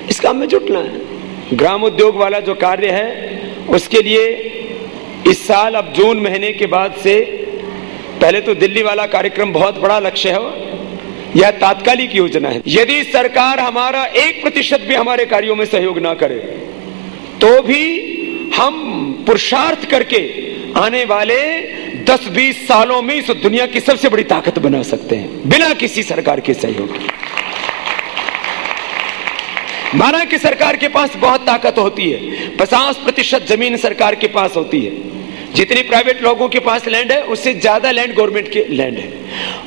इस काम में जुटना है। ग्राम उद्योग वाला जो कार्य है उसके लिए इस साल अब जून महीने के बाद से, पहले तो दिल्ली वाला कार्यक्रम बहुत बड़ा लक्ष्य है, यह तात्कालिक योजना है। यदि सरकार हमारा 1% भी हमारे कार्यों में सहयोग ना करे तो भी हम पुरुषार्थ करके आने वाले 10-20 सालों में इस दुनिया की सबसे बड़ी ताकत बना सकते हैं बिना किसी सरकार के सहयोग के। माना कि सरकार के पास बहुत ताकत होती है, 50% जमीन सरकार के पास होती है, जितनी प्राइवेट लोगों के पास लैंड है उससे ज्यादा लैंड गवर्नमेंट के लैंड है,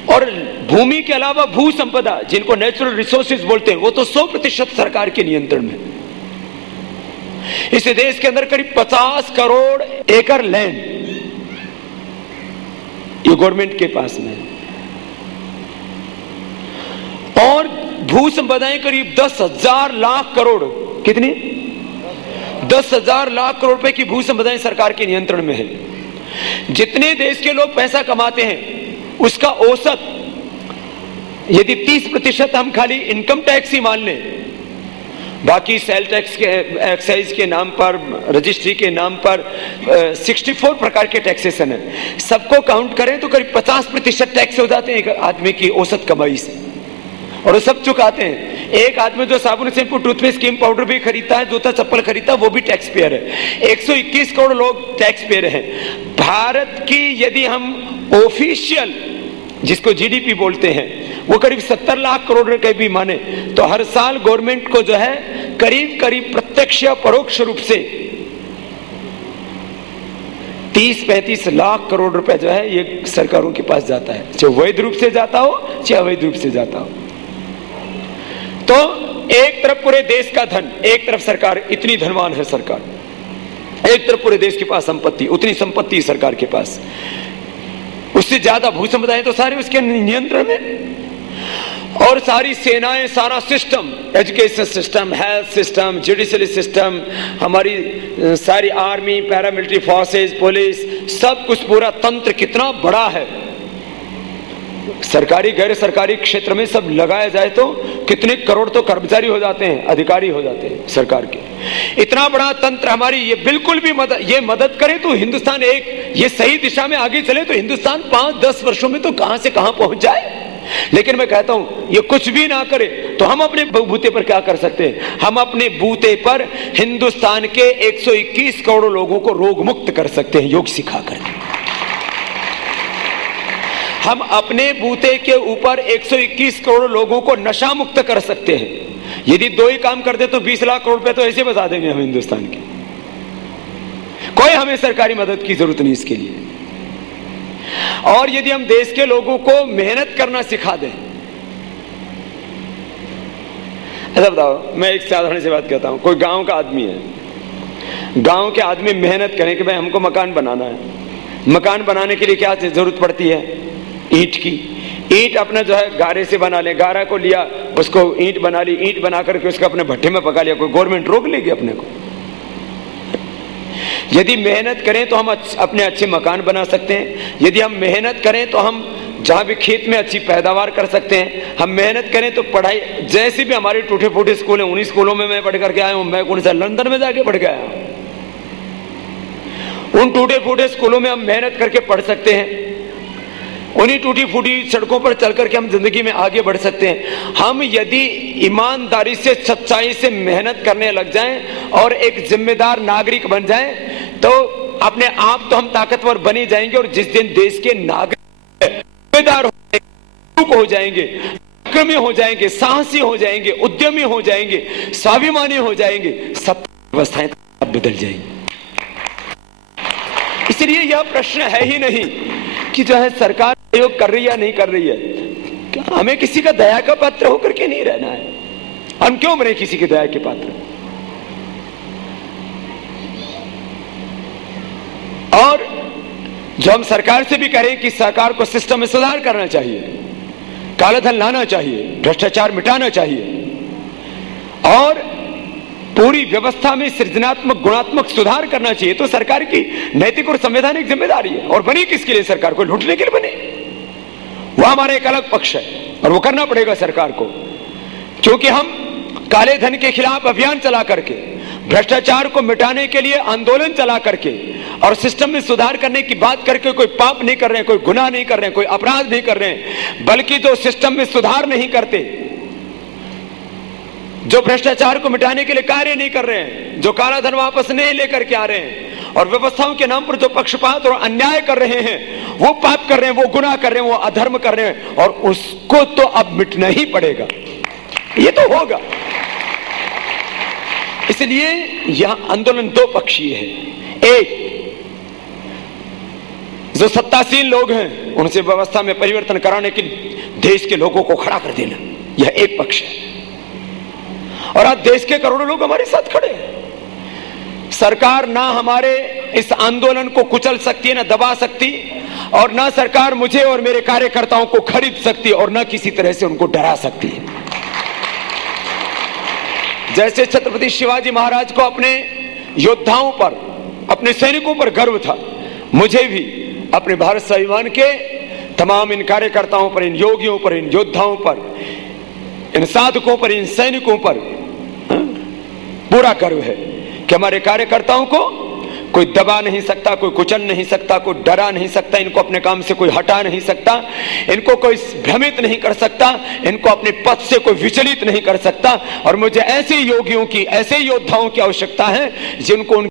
और भूमि के अलावा भू संपदा जिनको नेचुरल रिसोर्सेज बोलते हैं वो तो 100% सरकार के नियंत्रण में। इस देश के अंदर करीब 50 करोड़ एकड़ लैंड ये गवर्नमेंट के पास में है, और भू संपदाएं करीब 10,000 लाख करोड़, कितनी 10,000 लाख करोड़ रुपए की भू संपदाएं सरकार के नियंत्रण में है। जितने देश के लोग पैसा कमाते हैं उसका औसत यदि 30% हम खाली इनकम टैक्स ही मान लें, बाकी सेल टैक्स के, एक्साइज के नाम पर, रजिस्ट्री के नाम पर 64 प्रकार के टैक्सेशन है, सबको काउंट करें तो करीब 50% टैक्स हो जाते हैं एक आदमी की औसत कमाई से, और वो सब चुकाते हैं। एक आदमी जो साबुन, शैम्पू, टूथपेस्ट, क्रीम पाउडर भी खरीदता है, जूता चप्पल खरीदता है, वो भी टैक्स पेयर है। 121 करोड़ लोग टैक्स पेयर हैं। भारत की यदि हम ऑफिशियल जिसको जीडीपी बोलते हैं वो करीब 70 लाख करोड़ रुपए भी माने तो हर साल गवर्नमेंट को जो है करीब करीब प्रत्यक्ष या परोक्ष रूप से 30-35 लाख करोड़ रुपए जो है ये सरकारों के पास जाता है, चाहे वैध रूप से जाता हो चाहे अवैध रूप से जाता हो। तो एक तरफ पूरे देश का धन, एक तरफ सरकार, इतनी धनवान है सरकार, एक तरफ पूरे देश के पास संपत्ति, उतनी संपत्ति सरकार के पास, उससे ज्यादा भू संपदाएं तो सारे उसके नियंत्रण में, और सारी सेनाएं, सारा system, education system, health system, judiciary system, हमारी सारी आर्मी, पैरामिलिट्री फोर्सेस, पुलिस, सब कुछ पूरा तंत्र कितना बड़ा है सरकारी गैर सरकारी क्षेत्र में सब लगाया जाए तो कितने करोड़ तो कर्मचारी हो जाते हैं, अधिकारी हो जाते हैं सरकार के। इतना बड़ा तंत्र हमारी ये बिल्कुल भी मदद करे तो हिंदुस्तान ये सही दिशा में आगे चले तो हिंदुस्तान 5-10 वर्षों में तो कहां से कहां पहुंच जाए। लेकिन मैं कहता हूं ये कुछ भी ना करे तो हम अपने बूते पर क्या कर सकते हैं? हम अपने बूते पर हिंदुस्तान के 121 करोड़ लोगों को रोग मुक्त कर सकते हैं योग सिखा करके। हम अपने बूते के ऊपर 121 करोड़ लोगों को नशा मुक्त कर सकते हैं। यदि 2 ही काम कर दे तो 20 लाख करोड़ रुपए तो ऐसे बता देंगे हम हिंदुस्तान के। कोई हमें सरकारी मदद की जरूरत नहीं इसके लिए। और यदि हम देश के लोगों को मेहनत करना सिखा दें, ऐसा बताओ, मैं एक साधारण सी बात कहता हूं, कोई गांव का आदमी है, गांव के आदमी मेहनत करें कि भाई हमको मकान बनाना है। मकान बनाने के लिए क्या जरूरत पड़ती है? ईंट की। ईंट अपना जो है गारे से बना ले, गारा को लिया, उसको ईंट बना ली, ईंट बना करके उसको अपने भट्टे में पका लिया, कोई गवर्नमेंट रोक लेगी अपने को? यदि मेहनत करें तो हम अपने अच्छे मकान बना सकते हैं। यदि हम मेहनत करें तो हम जहां भी खेत में अच्छी पैदावार कर सकते हैं। हम मेहनत करें तो पढ़ाई, जैसे भी हमारे टूटे फूटे स्कूल हैं, उन्हीं स्कूलों में मैं पढ़ करके आया हूं। मैं कौन सा लंदन में जाके पढ़ के आया हूं? उन टूटे फूटे स्कूलों में हम मेहनत करके पढ़ सकते हैं। उन्हीं टूटी फूटी सड़कों पर चल करके हम जिंदगी में आगे बढ़ सकते हैं। हम यदि ईमानदारी से, सच्चाई से मेहनत करने लग जाएं और एक जिम्मेदार नागरिक बन जाएं तो अपने आप तो हम ताकतवर बने जाएंगे। और जिस दिन देश के नागरिक जिम्मेदार हो जाएंगे, विक्रमी हो जाएंगे, साहसी हो जाएंगे, उद्यमी हो जाएंगे, स्वाभिमानी हो जाएंगे, सब व्यवस्थाएं बदल जाएंगी। इसलिए यह प्रश्न है ही नहीं कि जो है सरकार सहयोग कर रही है या नहीं कर रही है। क्या हमें किसी का दया का पात्र होकर के नहीं रहना है? हम क्यों बने किसी की दया के पात्र? और जो हम सरकार से भी करें कि सरकार को सिस्टम में सुधार करना चाहिए, कालाधन लाना चाहिए, भ्रष्टाचार मिटाना चाहिए और पूरी व्यवस्था में सृजनात्मक गुणात्मक सुधार करना चाहिए, तो सरकार की नैतिक और संवैधानिक जिम्मेदारी है। और बनी किसके लिए? सरकार को लूटने के लिए बने। वह हमारा एक अलग पक्ष है और वो करना पड़ेगा सरकार को, क्योंकि हम काले धन के खिलाफ अभियान चला करके, भ्रष्टाचार को मिटाने के लिए आंदोलन चला करके और सिस्टम में सुधार करने की बात करके कोई पाप नहीं कर रहे हैं, कोई गुनाह नहीं कर रहे हैं, कोई अपराध नहीं कर रहे हैं, बल्कि जो सिस्टम में सुधार नहीं करते, जो भ्रष्टाचार को मिटाने के लिए कार्य नहीं कर रहे हैं, जो काला धन वापस नहीं लेकर के आ रहे हैं और व्यवस्थाओं के नाम पर जो पक्षपात और अन्याय कर रहे हैं, वो पाप कर रहे हैं, वो गुनाह कर रहे हैं, वो अधर्म कर रहे हैं और उसको तो अब मिटना ही पड़ेगा। ये तो होगा। इसलिए यह आंदोलन दो पक्षीय है। एक, जो सत्तासीन लोग हैं उनसे व्यवस्था में परिवर्तन कराने के लिए देश के लोगों को खड़ा कर देना, यह एक पक्ष है। और आज देश के करोड़ों लोग हमारे साथ खड़े हैं। सरकार ना हमारे इस आंदोलन को कुचल सकती है, ना दबा सकती, और ना सरकार मुझे और मेरे कार्यकर्ताओं को खरीद सकती और ना किसी तरह से उनको डरा सकती है। जैसे छत्रपति शिवाजी महाराज को अपने योद्धाओं पर, अपने सैनिकों पर गर्व था, मुझे भी अपने भारत स्वाभिमान के तमाम इन कार्यकर्ताओं पर, इन योगियों पर, इन योद्धाओं पर, इन साधकों पर, इन सैनिकों पर पूरा गर्व है कि हमारे कार्यकर्ताओं को कोई दबा नहीं सकता, कोई कुचल नहीं सकता, कोई डरा नहीं सकता, इनको अपने काम से कोई हटा नहीं सकता, इनको कोई भ्रमित नहीं कर सकता, इनको अपने पथ से कोई विचलित नहीं कर सकता। और मुझे ऐसे योगियों की, ऐसे योद्धाओं की आवश्यकता है जिनको